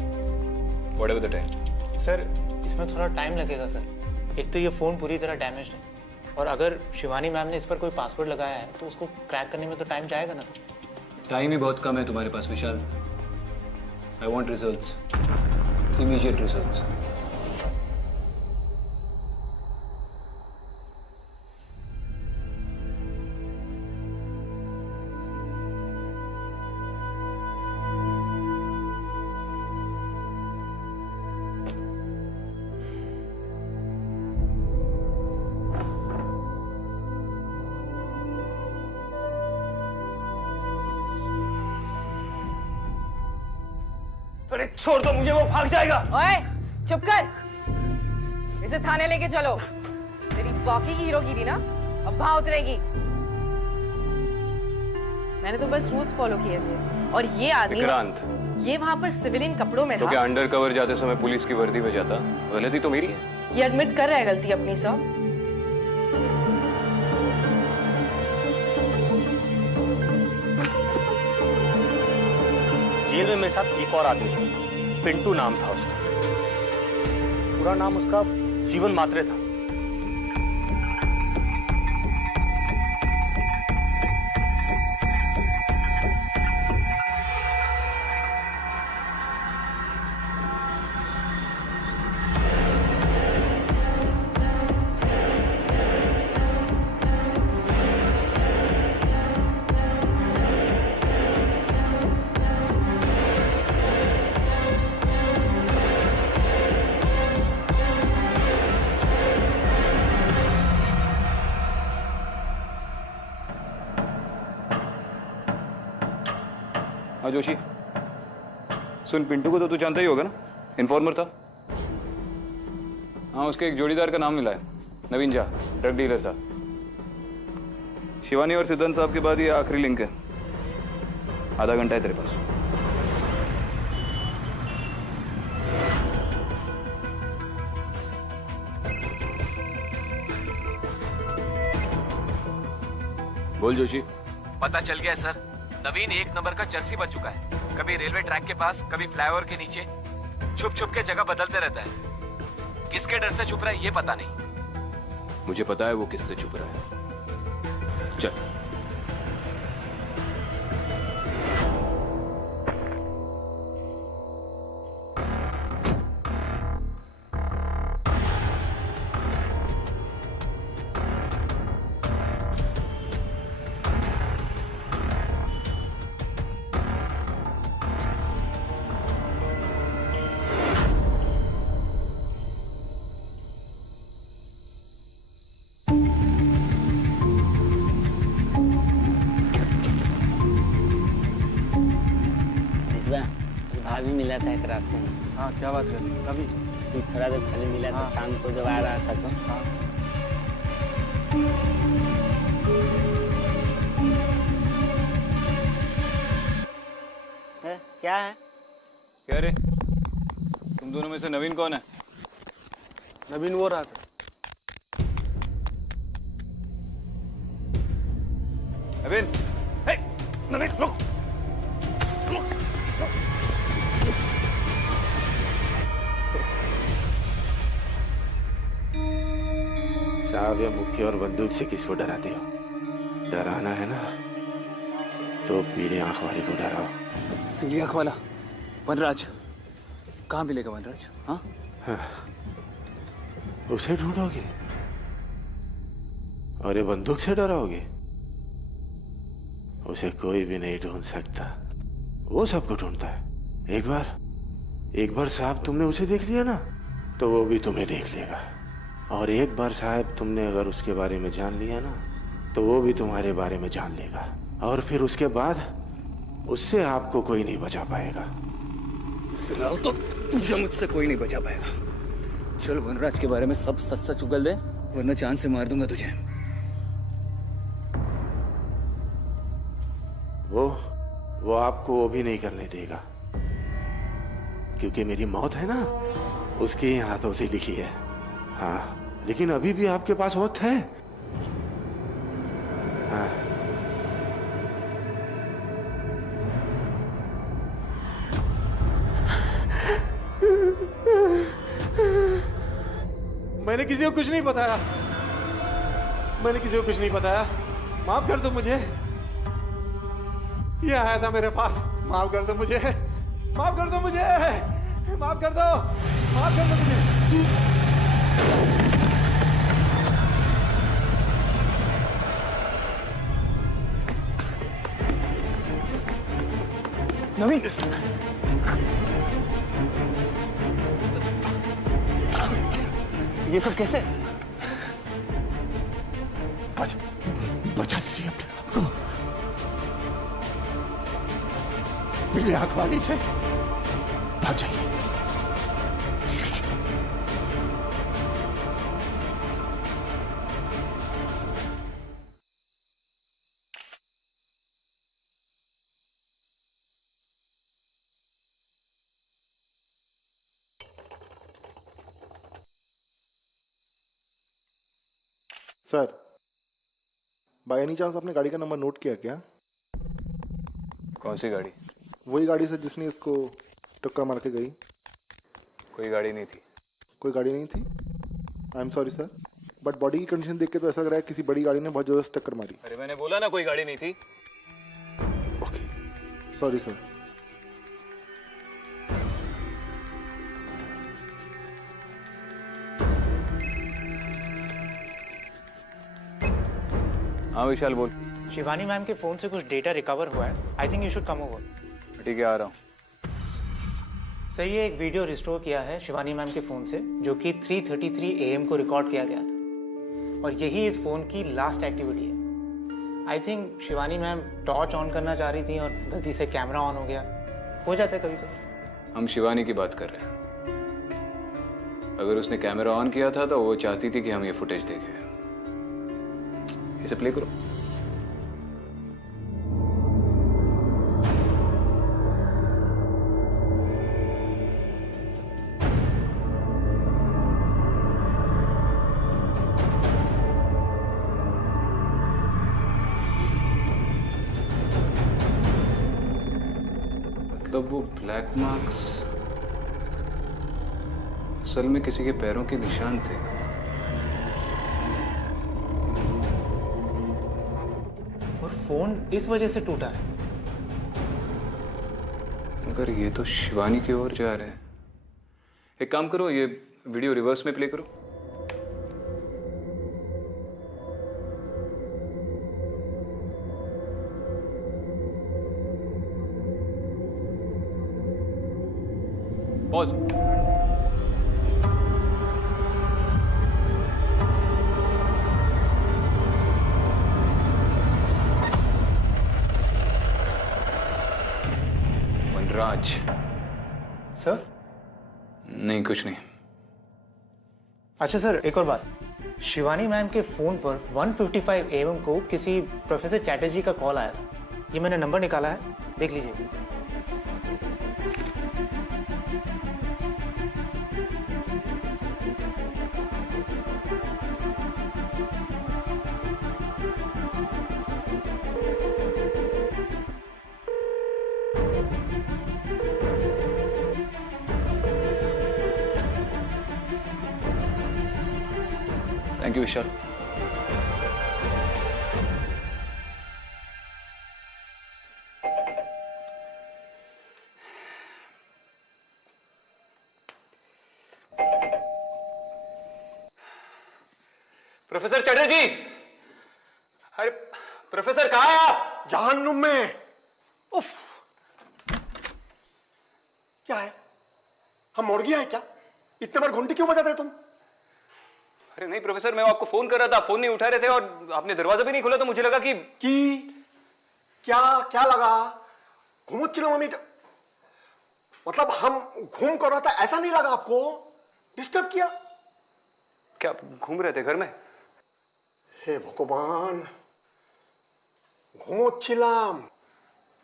व्हाटएवर द टाइम। सर इसमें थोड़ा टाइम लगेगा सर। एक तो ये फ़ोन पूरी तरह डैमेज्ड है, और अगर शिवानी मैम ने इस पर कोई पासवर्ड लगाया है तो उसको क्रैक करने में तो टाइम जाएगा ना सर। टाइम ही बहुत कम है तुम्हारे पास Vishal. I want results, immediate results. अरे छोड़ दो मुझे, वो भाग जाएगा। ओए, चुप कर। इसे थाने लेके चलो। तेरी बाकी की हीरोगिरी ना अब वहां उतरेगी। मैंने तो बस रूल्स फॉलो किए थे, और ये आदमी विक्रांत, ये वहां पर सिविलियन कपड़ों में तो था। क्या अंडर कवर जाते समय पुलिस की वर्दी में जाता? गलती तो मेरी है। ये एडमिट कर रहा है गलती अपनी सब। जेल में मेरे साथ एक और आदमी था, पिंटू नाम था उसका। पूरा नाम उसका जीवन मात्रे था। हाँ जोशी, सुन, पिंटू को तो तू जानता ही होगा ना, इन्फॉर्मर था। हाँ, उसके एक जोड़ीदार का नाम मिला है, नवीन झा, ड्रग डीलर था। शिवानी और सिद्धांत साहब के बाद ये आखिरी लिंक है। आधा घंटा है तेरे पास। बोल जोशी। पता चल गया सर, नवीन 1 नंबर का चर्सी बन चुका है। कभी रेलवे ट्रैक के पास, कभी फ्लाईओवर के नीचे, छुप छुप के जगह बदलते रहता है। किसके डर से छुप रहा है ये पता नहीं। मुझे पता है वो किससे छुप रहा है। चल। भाभी मिला था एक रास्ते में। हाँ, क्या बात कर? कभी तू थोड़ा देर पहले मिला था, शाम को जब आ रहा था तो। क्या है? क्या रे, तुम दोनों में से नवीन कौन है? नवीन वो रहा था। नवीन, नवीन रुक। साहब, ये मुक्के और बंदूक से किसको डराते हो? डराना है ना तो पीली आंख वाले को डराओ। पीली आंख वाला वनराज कहाँ मिलेगा? वनराज? हाँ, उसे ढूंढोगे और ये बंदूक से डराओगे? उसे कोई भी नहीं ढूंढ सकता, वो सबको ढूंढता है। एक बार साहब तुमने उसे देख लिया ना तो वो भी तुम्हें देख लेगा, और एक बार साहब तुमने अगर उसके बारे में जान लिया ना तो वो भी तुम्हारे बारे में जान लेगा, और फिर उसके बाद उससे आपको कोई नहीं बचा पाएगा। फिलहाल तो तुझे मुझसे कोई नहीं बचा पाएगा। चल वनराज के बारे में सब सच सच उगल दे, वरना चांद से मार दूंगा तुझे। वो आपको वो भी नहीं करने देगा, क्योंकि मेरी मौत है ना उसके ही हाथों से लिखी है। हाँ, लेकिन अभी भी आपके पास वक्त है। हाँ, मैंने किसी को कुछ नहीं बताया, माफ कर दो मुझे। ये आया था मेरे पास, माफ कर दो मुझे, माफ कर दो मुझे, माफ कर दो मुझे। नवीन, ये सब कैसे? बचा लीजिए अपने आप को पीले आंख वाली से। भाग जाइए। सर, बाय एनी चांस आपने गाड़ी का नंबर नोट किया क्या? कौन सी गाड़ी? वही गाड़ी सर जिसने इसको टक्कर मार के गई। कोई गाड़ी नहीं थी। कोई गाड़ी नहीं थी? I am sorry sir, but body की कंडीशन देख के तो ऐसा लग रहा है किसी बड़ी गाड़ी ने बहुत जोर से टक्कर मारी। अरे मैंने बोला ना कोई गाड़ी नहीं थी। Okay, sorry sir. हाँ विशाल बोल। शिवानी मैम के फोन से कुछ डेटा रिकवर हुआ है। I think you should come over. ठीक है, आ रहा हूँ। सही है, एक वीडियो रिस्टोर किया है शिवानी मैम के फोन से, जो कि 3:33 AM को रिकॉर्ड किया गया था, और यही इस फोन की लास्ट एक्टिविटी है। I think Shivani ma'am torch on करना चाह रही थी और गलती से कैमरा ऑन हो गया। हो जाता है कभी कभी। हम शिवानी की बात कर रहे हैं। अगर उसने कैमरा ऑन किया था तो वो चाहती थी कि हम ये फुटेज देखें। इसे प्ले करो। मतलब वो ब्लैक मार्क्स असल में किसी के पैरों के निशान थे। और फोन इस वजह से टूटा है। मगर ये तो शिवानी की ओर जा रहे हैं। एक काम करो, ये वीडियो रिवर्स में प्ले करो। पॉज। वनराज। सर? नहीं, कुछ नहीं। अच्छा सर, एक और बात। शिवानी मैम के फोन पर 1:55 AM को किसी प्रोफेसर चैटर्जी का कॉल आया था। ये मैंने नंबर निकाला है, देख लीजिए। Thank you Vishal. Professor Chatterjee! अरे प्रोफेसर, कहाँ हैं आप? जहन्नुम में। उफ, क्या है? हम मुड़ गया है क्या? इतने बार घंटी क्यों बजाते तुम? अरे नहीं प्रोफेसर, मैं आपको फोन कर रहा था, फोन नहीं उठा रहे थे और आपने दरवाजा भी नहीं खोला, तो मुझे लगा कि क्या लगा? घूमुच्चिलो मम्मी, मतलब हम घूम कर रहा था, ऐसा नहीं लगा आपको? डिस्टर्ब किया? क्या घूम रहे थे घर में? हे भगवान, घूमुच्चिलाम,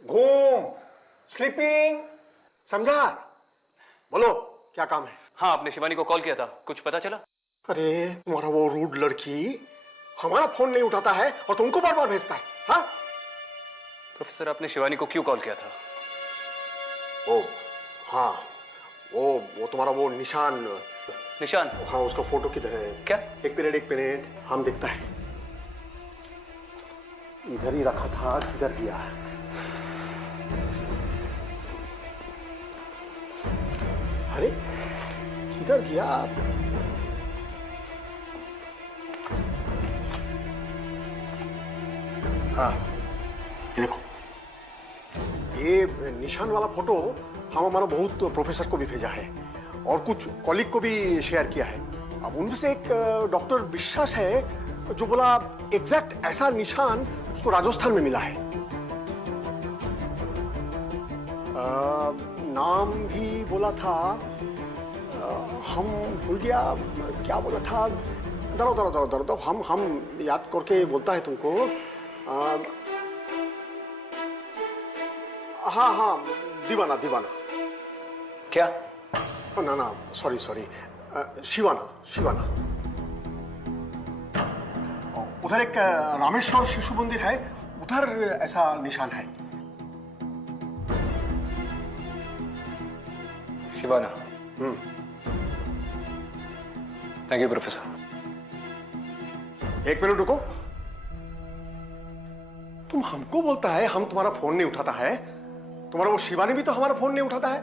घूम, स्लीपिंग, समझा? बोलो क्या काम है? हाँ, आपने शिवानी को कॉल किया था, कुछ पता चला? अरे तुम्हारा वो रूड लड़की हमारा फोन नहीं उठाता है और तुमको बार बार भेजता है। हाँ प्रोफेसर, आपने शिवानी को क्यों कॉल किया था? ओ हाँ, वो तुम्हारा वो निशान। हाँ, उसका फोटो किधर है? क्या? एक मिनट, हम दिखता है। इधर ही रखा था, किधर गया? अरे किधर गया? हाँ, ये देखो, ये निशान वाला फोटो हम हमारा बहुत प्रोफेसर को भी भेजा है और कुछ कॉलीग को भी शेयर किया है। अब उनमें से एक डॉक्टर विश्वास है जो बोला एग्जैक्ट ऐसा निशान उसको राजस्थान में मिला है। नाम भी बोला था, हम भूल गया क्या बोला था। दरो हम याद करके बोलता है तुमको। हाँ, दीवाना। क्या? ना, सॉरी, शिवाना। उधर एक रामेश्वर शिशु मंदिर है, उधर ऐसा निशान है। शिवाना। Thank you professor. एक मिनट रुको। तुम हमको बोलता है हम तुम्हारा फोन नहीं उठाता है, तुम्हारा वो शिवानी भी तो हमारा फोन नहीं उठाता है,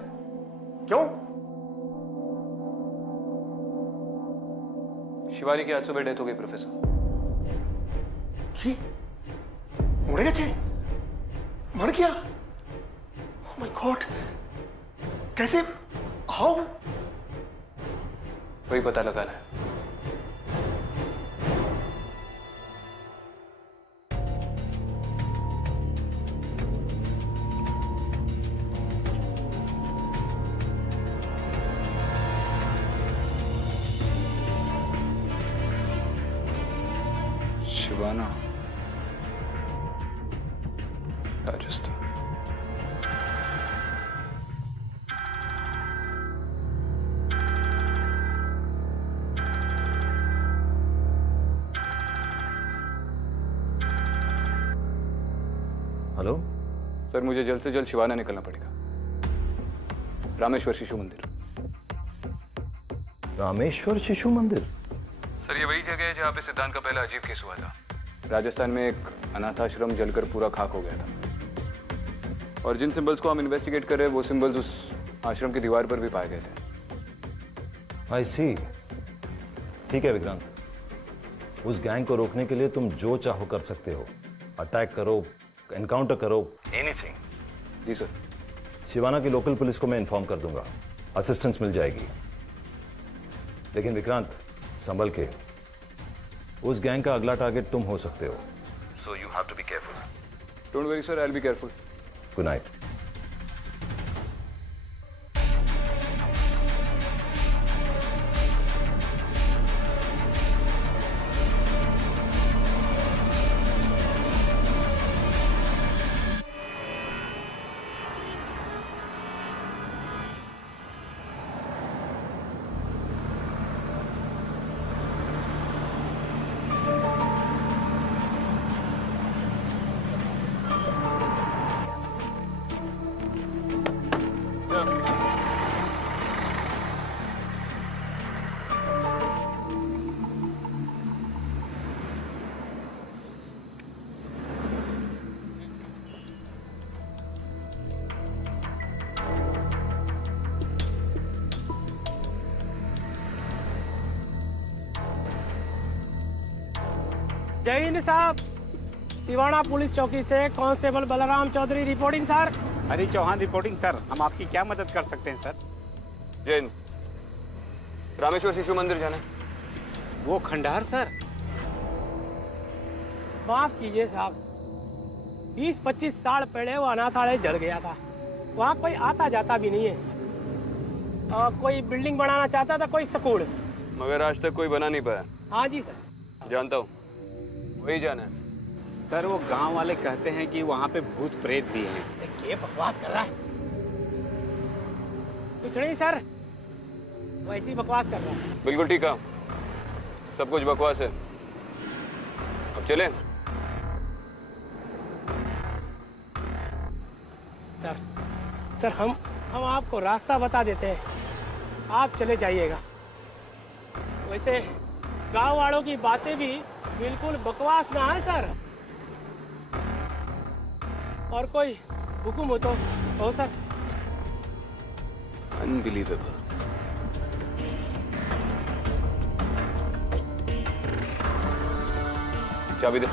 क्यों? शिवानी की आज सुबह डेथ हो गई प्रोफेसर। मर गया? ओह माय गॉड, कैसे? हाउ? वही पता लगाना है। शिवाना, राजस्थान। हेलो सर, मुझे जल्द से जल्द शिवाना निकलना पड़ेगा। रामेश्वर शिशु मंदिर। रामेश्वर शिशु मंदिर? सर, ये वही जगह है जहाँ पे सिद्धांत का पहला अजीब केस हुआ था। राजस्थान में एक अनाथाश्रम जलकर पूरा खाक हो गया था, और जिन सिंबल्स को हम इन्वेस्टिगेट कर रहे हैं वो सिंबल्स उस आश्रम की दीवार पर भी पाए गए थे। आई सी। ठीक है विक्रांत, उस गैंग को रोकने के लिए तुम जो चाहो कर सकते हो। अटैक करो, एनकाउंटर करो, एनीथिंग। जी सर। शिवाना की लोकल पुलिस को मैं इन्फॉर्म कर दूंगा, असिस्टेंस मिल जाएगी। लेकिन विक्रांत, संभल के, उस गैंग का अगला टारगेट तुम हो सकते हो। So you have to be careful. Don't worry sir, I will be careful. Good night. जय हिंद साहब, सिवाना पुलिस चौकी से constable Balram Chaudhary reporting sir. Hari Chauhan reporting sir. हम आपकी क्या मदद कर सकते हैं सर? जय हिंद। रामेश्वर शिशु मंदिर जाना है। वो खंडहर सर? माफ कीजिए साहब, 20-25 साल पहले वो अनाथालय जल गया था। वहाँ कोई आता जाता भी नहीं है। कोई बिल्डिंग बनाना चाहता था, कोई स्कूल, मगर आज तक कोई बना नहीं पाया। हाँ जी सर। जानता हूँ, वही जाना है। सर, वो गांव वाले कहते हैं कि वहाँ पे भूत प्रेत भी हैं। क्या बकवास कर रहा है? कुछ नहीं सर, वैसी बकवास कर रहा है। बिल्कुल ठीक है, सब कुछ बकवास है। अब चलें? सर हम आपको रास्ता बता देते हैं, आप चले जाइएगा। वैसे गांव वालों की बातें भी बिल्कुल बकवास ना है सर। और कोई हुक्म हो तो हो सर। अनबिलीवेबल। चाबी दे।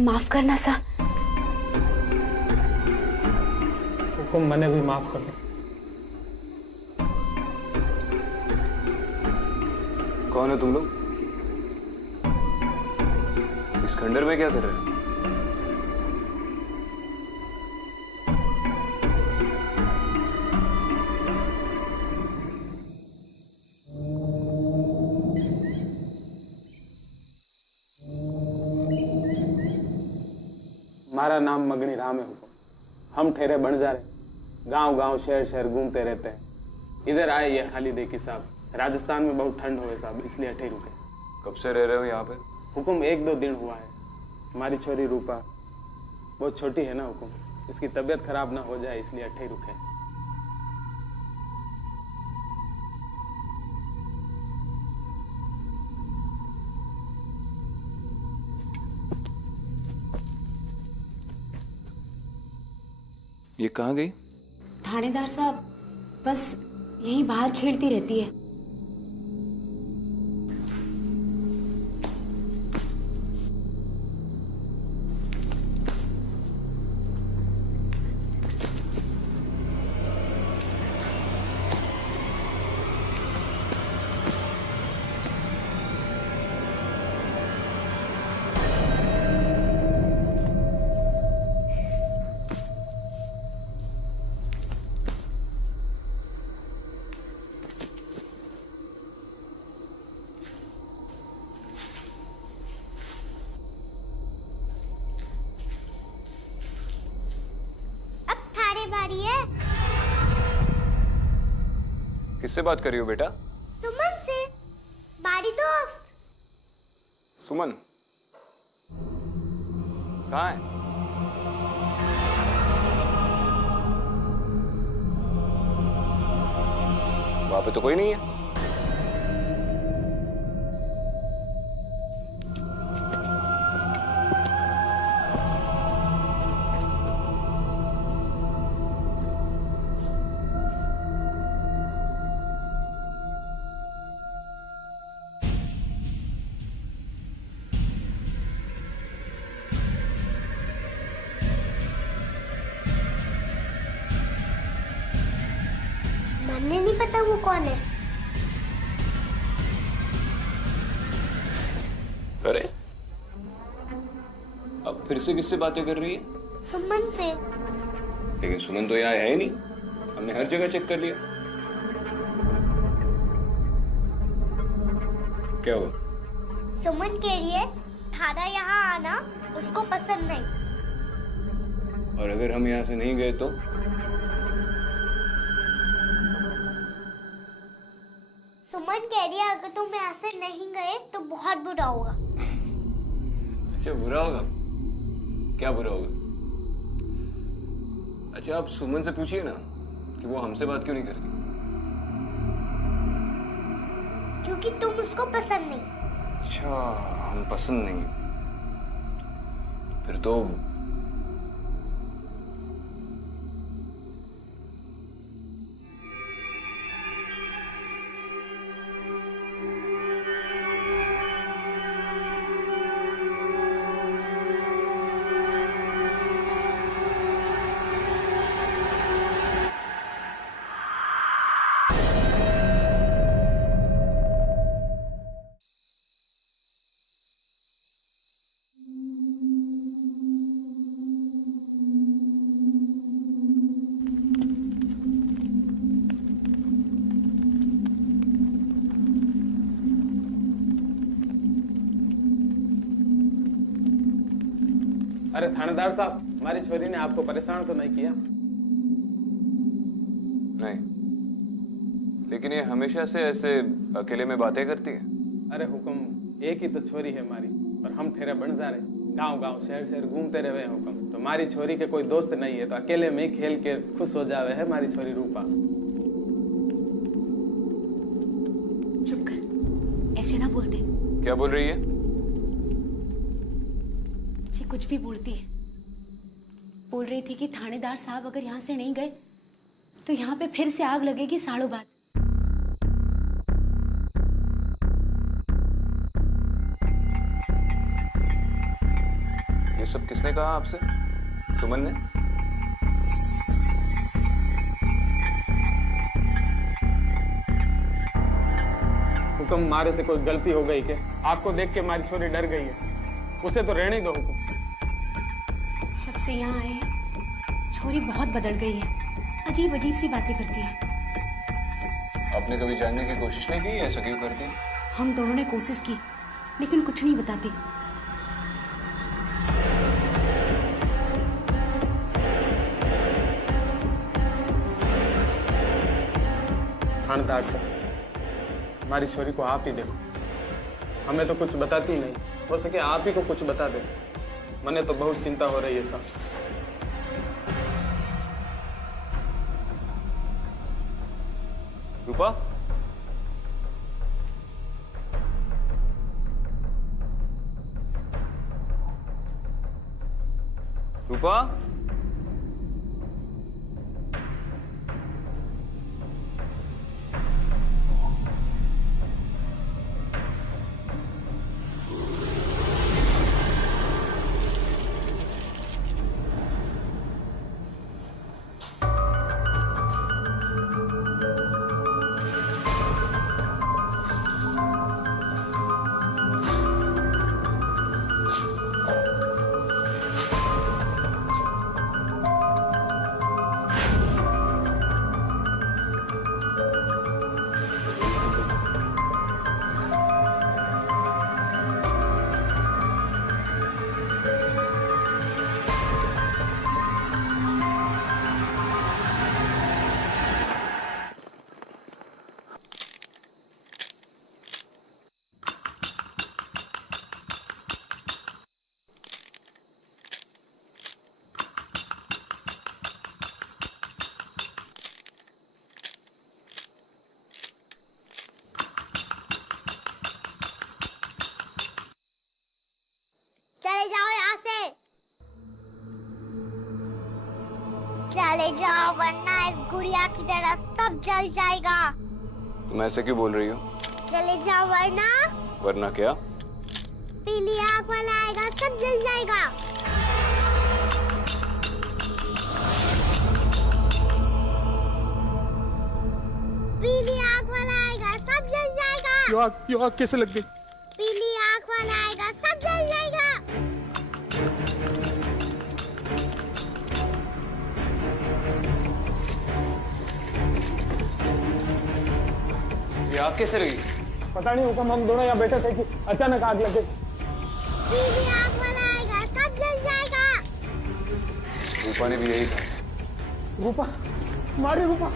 माफ करना सा। हुकुम मैंने भी माफ कर दो। कौन है तुम लोग? इस खंडर में क्या कर रहे हो? हमारा नाम मगनी राम है हुकुम। हम ठहरे बंजारे, गांव गांव शहर शहर घूमते रहते हैं। इधर आए ये खाली देखी साहब, राजस्थान में बहुत ठंड हुए साहब, इसलिए अठे रुके। कब से रह रहे हो यहाँ पे? हुकुम 1-2 दिन हुआ है। हमारी छोरी रूपा बहुत छोटी है ना हुकुम, इसकी तबीयत खराब ना हो जाए इसलिए अठे रुके। ये कहाँ गई? थानेदार साहब बस यहीं बाहर खेलती रहती है। बारी है। किससे बात कर रही हो बेटा? सुमन से, बारी दोस्त। सुमन कहाँ है? वहां पे तो कोई नहीं है। मुझे नहीं पता वो कौन है। अरे अब फिर से किससे बातें कर रही है? सुमन से। लेकिन सुमन तो यहाँ है ही नहीं, हमने हर जगह चेक कर लिया। क्या हुआ? सुमन कह रही है थारा यहाँ आना उसको पसंद नहीं। और अगर हम यहाँ से नहीं गए तो? सुमन कह रही है अगर तुम यहाँ से नहीं गए तो बहुत बुरा होगा। अच्छा बुरा होगा? क्या बुरा होगा? अच्छा आप सुमन से पूछिए ना कि वो हमसे बात क्यों नहीं करती। क्योंकि तुम उसको पसंद नहीं। अच्छा हम पसंद नहीं, फिर तो अरे थानेदार साहब, हमारी छोरी ने आपको परेशान तो नहीं किया? नहीं, लेकिन ये हमेशा से ऐसे अकेले में बातें करती है। अरे हुकुम एक ही तो छोरी है हमारी, और हम ठहरे बंजारे, गांव गांव शहर शहर घूमते रहे हैं हुकुम। तो हमारी छोरी के कोई दोस्त नहीं है, तो अकेले में ही खेल के खुश हो जावे है हमारी छोरी रूपा। चुप कर, ऐसे ना बोलते। क्या बोल रही है? जी कुछ भी बोलती है। बोल रही थी कि थानेदार साहब अगर यहाँ से नहीं गए तो यहाँ पे फिर से आग लगेगी सालों बाद। ये सब किसने कहा आपसे? सुमन ने? हुक्म, मारे से कोई गलती हो गई क्या? आपको देख के हमारी छोरी डर गई है, उसे तो रहने दो। हुक्म, जब से यहाँ आए हैं, छोरी बहुत बदल गई है, अजीब अजीब सी बातें करती है। आपने कभी जानने की कोशिश नहीं की ऐसा क्यों करती? हम दोनों ने कोशिश की, लेकिन कुछ नहीं बताती। थानेदार साहब, हमारी छोरी को आप ही देखो, हमें तो कुछ बताती नहीं, हो सके आप ही को कुछ बता दे। मने तो बहुत चिंता हो रही है साहब। रूपा? रूपा? चले जाओ यहाँ से, चले जाओ वरना इस गुड़िया की तरह सब जल जाएगा। तुम ऐसे क्यों बोल रही हो? चले जाओ वरना वरना क्या? पीली आँख वाला आएगा, सब जल जाएगा। पीली आँख वाला आएगा, सब जल जाएगा। ये आग कैसे लग गई? पीली आँख वाला आएगा, सब जल जाएगा। ये आग कैसे लगी? पता नहीं हुक्म, हम दोनों यहाँ बैठे थे कि अचानक आग लग गई। पीली आँख वाला आएगा, सब जल जाएगा। रूपा ने भी यही कहा। रूपा, मारी रूपा।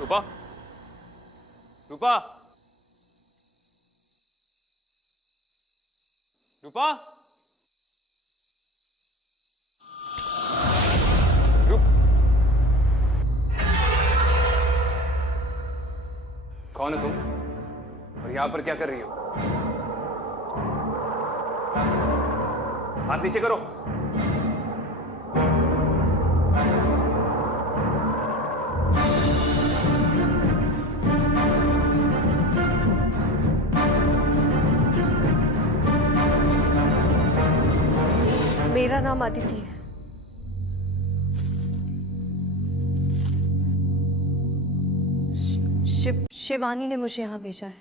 रूपा? रूपा? रूपा? कौन है तुम? और यहां पर क्या कर रही हो? हाथ नीचे करो। मेरा नाम अदिति है। शिवानी ने मुझे यहाँ भेजा है।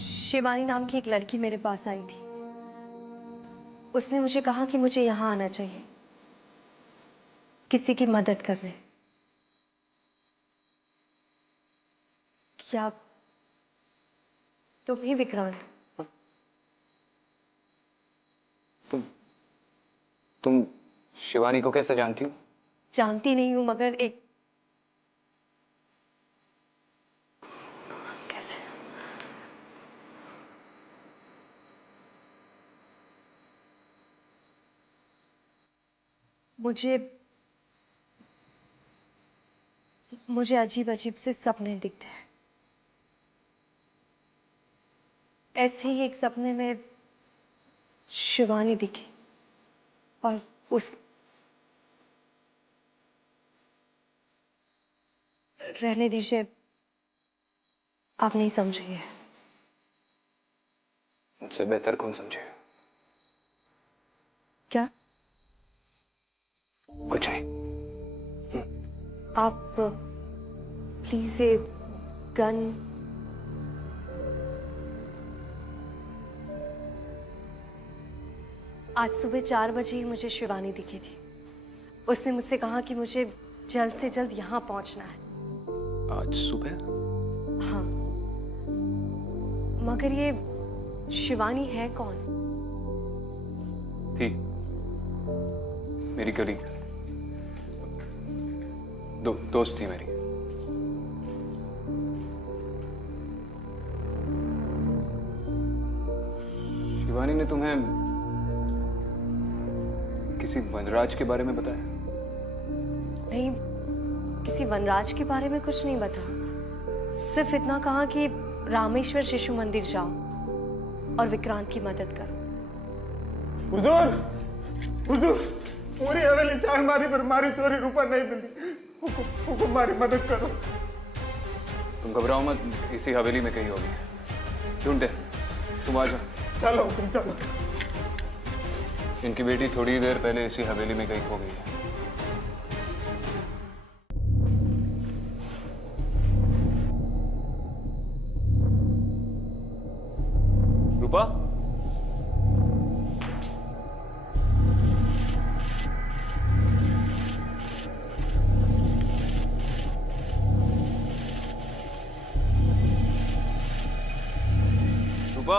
शिवानी नाम की एक लड़की मेरे पास आई थी। उसने मुझे कहा कि मुझे यहाँ आना चाहिए, किसी की मदद करने। क्या तुम ही विक्रांत? तुम शिवानी को कैसे जानती हो? जानती नहीं हूं, मगर एक कैसे मुझे अजीब अजीब से सपने दिखते हैं। ऐसे ही एक सपने में शिवानी दिखी और रहने दीजिए, आप नहीं समझिए। मुझसे बेहतर कौन समझे? क्या? कुछ नहीं। आप प्लीज ये गन आज सुबह 4 बजे ही मुझे शिवानी दिखी थी। उसने मुझसे कहा कि मुझे जल्द से जल्द यहाँ पहुंचना है। आज सुबह? हाँ, मगर ये शिवानी है कौन? थी मेरी कलीग, दोस्त थी मेरी। शिवानी ने तुम्हें किसी वनराज के बारे में बताया? नहीं, किसी वनराज के बारे में कुछ नहीं बता। सिर्फ इतना कहा कि रामेश्वर शिशु मंदिर जाओ और विक्रांत की मदद करो। हुजूर, हुजूर, पूरी हवेली चार मारी पर मारी चोरी रुपया नहीं मिली। हुकुम मारी मदद करो। तुम घबराओ मत, इसी हवेली में कहीं होगी। ढूंढते, तुम आ जाओ। चलो हुकुम, चलो। इनकी बेटी थोड़ी देर पहले इसी हवेली में कहीं खो गई है। रूपा? रूपा?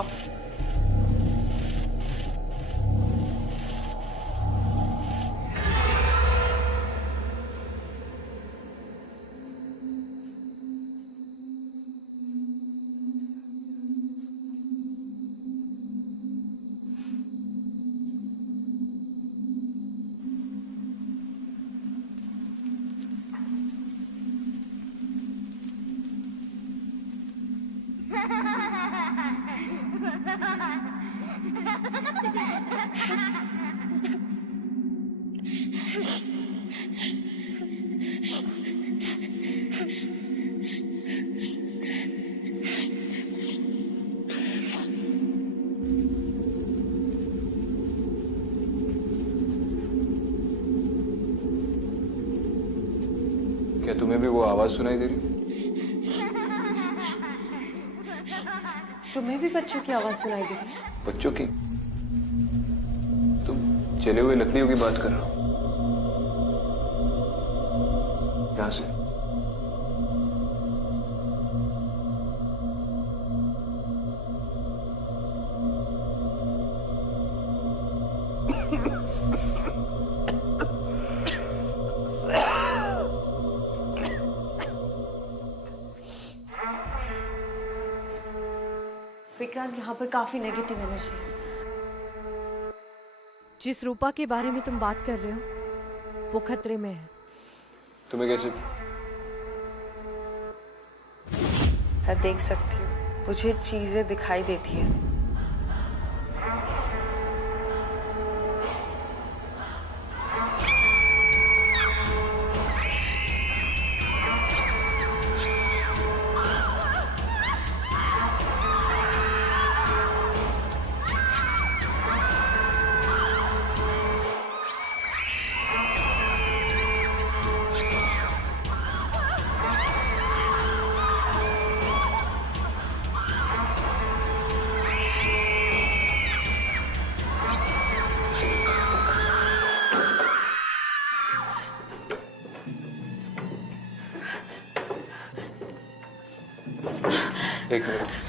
क्या तुम्हें भी वो आवाज सुनाई दे रही? तुम्हें भी बच्चों की आवाज सुनाई दे रही है? बच्चों की? तुम चले हुए लखनऊ की बात कर रहे हो? यहाँ से? विक्रांत, यहाँ पर काफी नेगेटिव एनर्जी है। जिस रूपा के बारे में तुम बात कर रहे हो वो खतरे में है। तुम्हें कैसे? मैं देख सकती हूँ, मुझे चीजें दिखाई देती है। एक मिनट।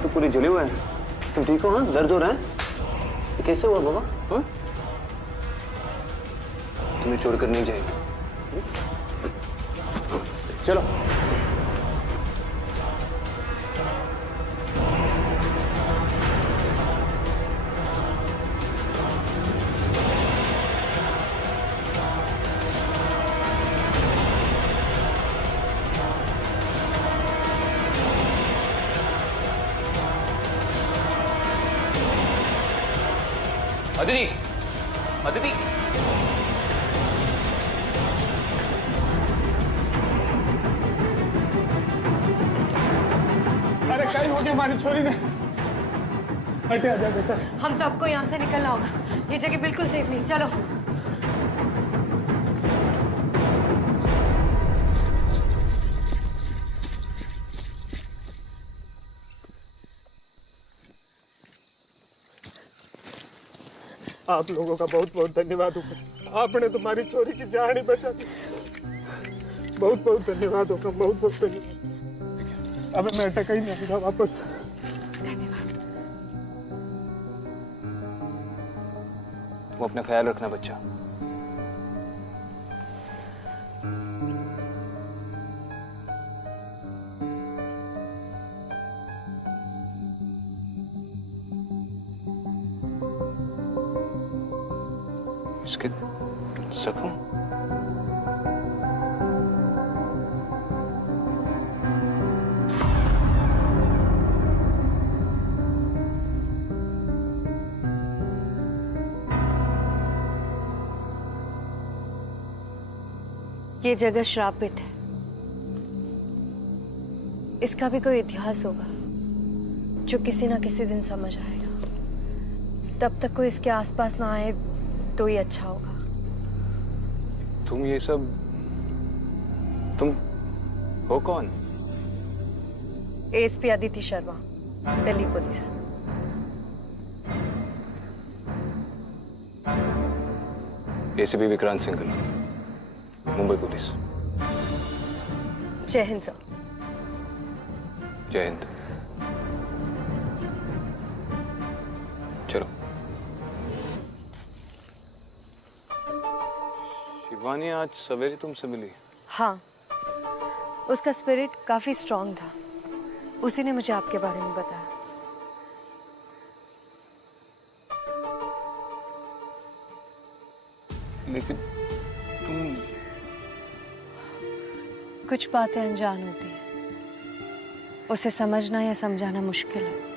हाथ तो पूरे जले हुए हैं। तुम ठीक हो? हाँ, दर्द हो रहा है? ये कैसे हुआ बाबा? हाँ? तुम्हें छोड़कर नहीं जाएगी। चलो। अदिति, अदिति, अरे कहीं हो गया हमारी छोरी ने। हटे आ जा बेटा। हम सबको यहाँ से निकलना होगा। ये जगह बिल्कुल सेफ नहीं। चलो। आप लोगों का बहुत बहुत धन्यवाद ऊपर। आपने तुम्हारी छोरी की जान ही बचा दी। बहुत बहुत धन्यवाद होगा, बहुत बहुत धन्यवाद। अब मैं अटक ही नहीं आऊंगा वापस। तुम अपना ख्याल रखना बच्चा। इसके जख्म ये जगह श्रापित है। इसका भी कोई इतिहास होगा जो किसी ना किसी दिन समझ आएगा। तब तक कोई इसके आसपास ना आए तो ही अच्छा होगा। तुम ये सब, तुम हो कौन? ASP Aditi Sharma, Delhi police. ACP Vikrant Singhal, Mumbai police. जय हिंद सर। जय हिंद। चलो। शिवानी आज सवेरे तुमसे मिली? हाँ, उसका स्पिरिट काफी स्ट्रांग था। उसी ने मुझे आपके बारे में बताया। लेकिन तुम... कुछ बातें अनजान होती हैं, उसे समझना या समझाना मुश्किल है।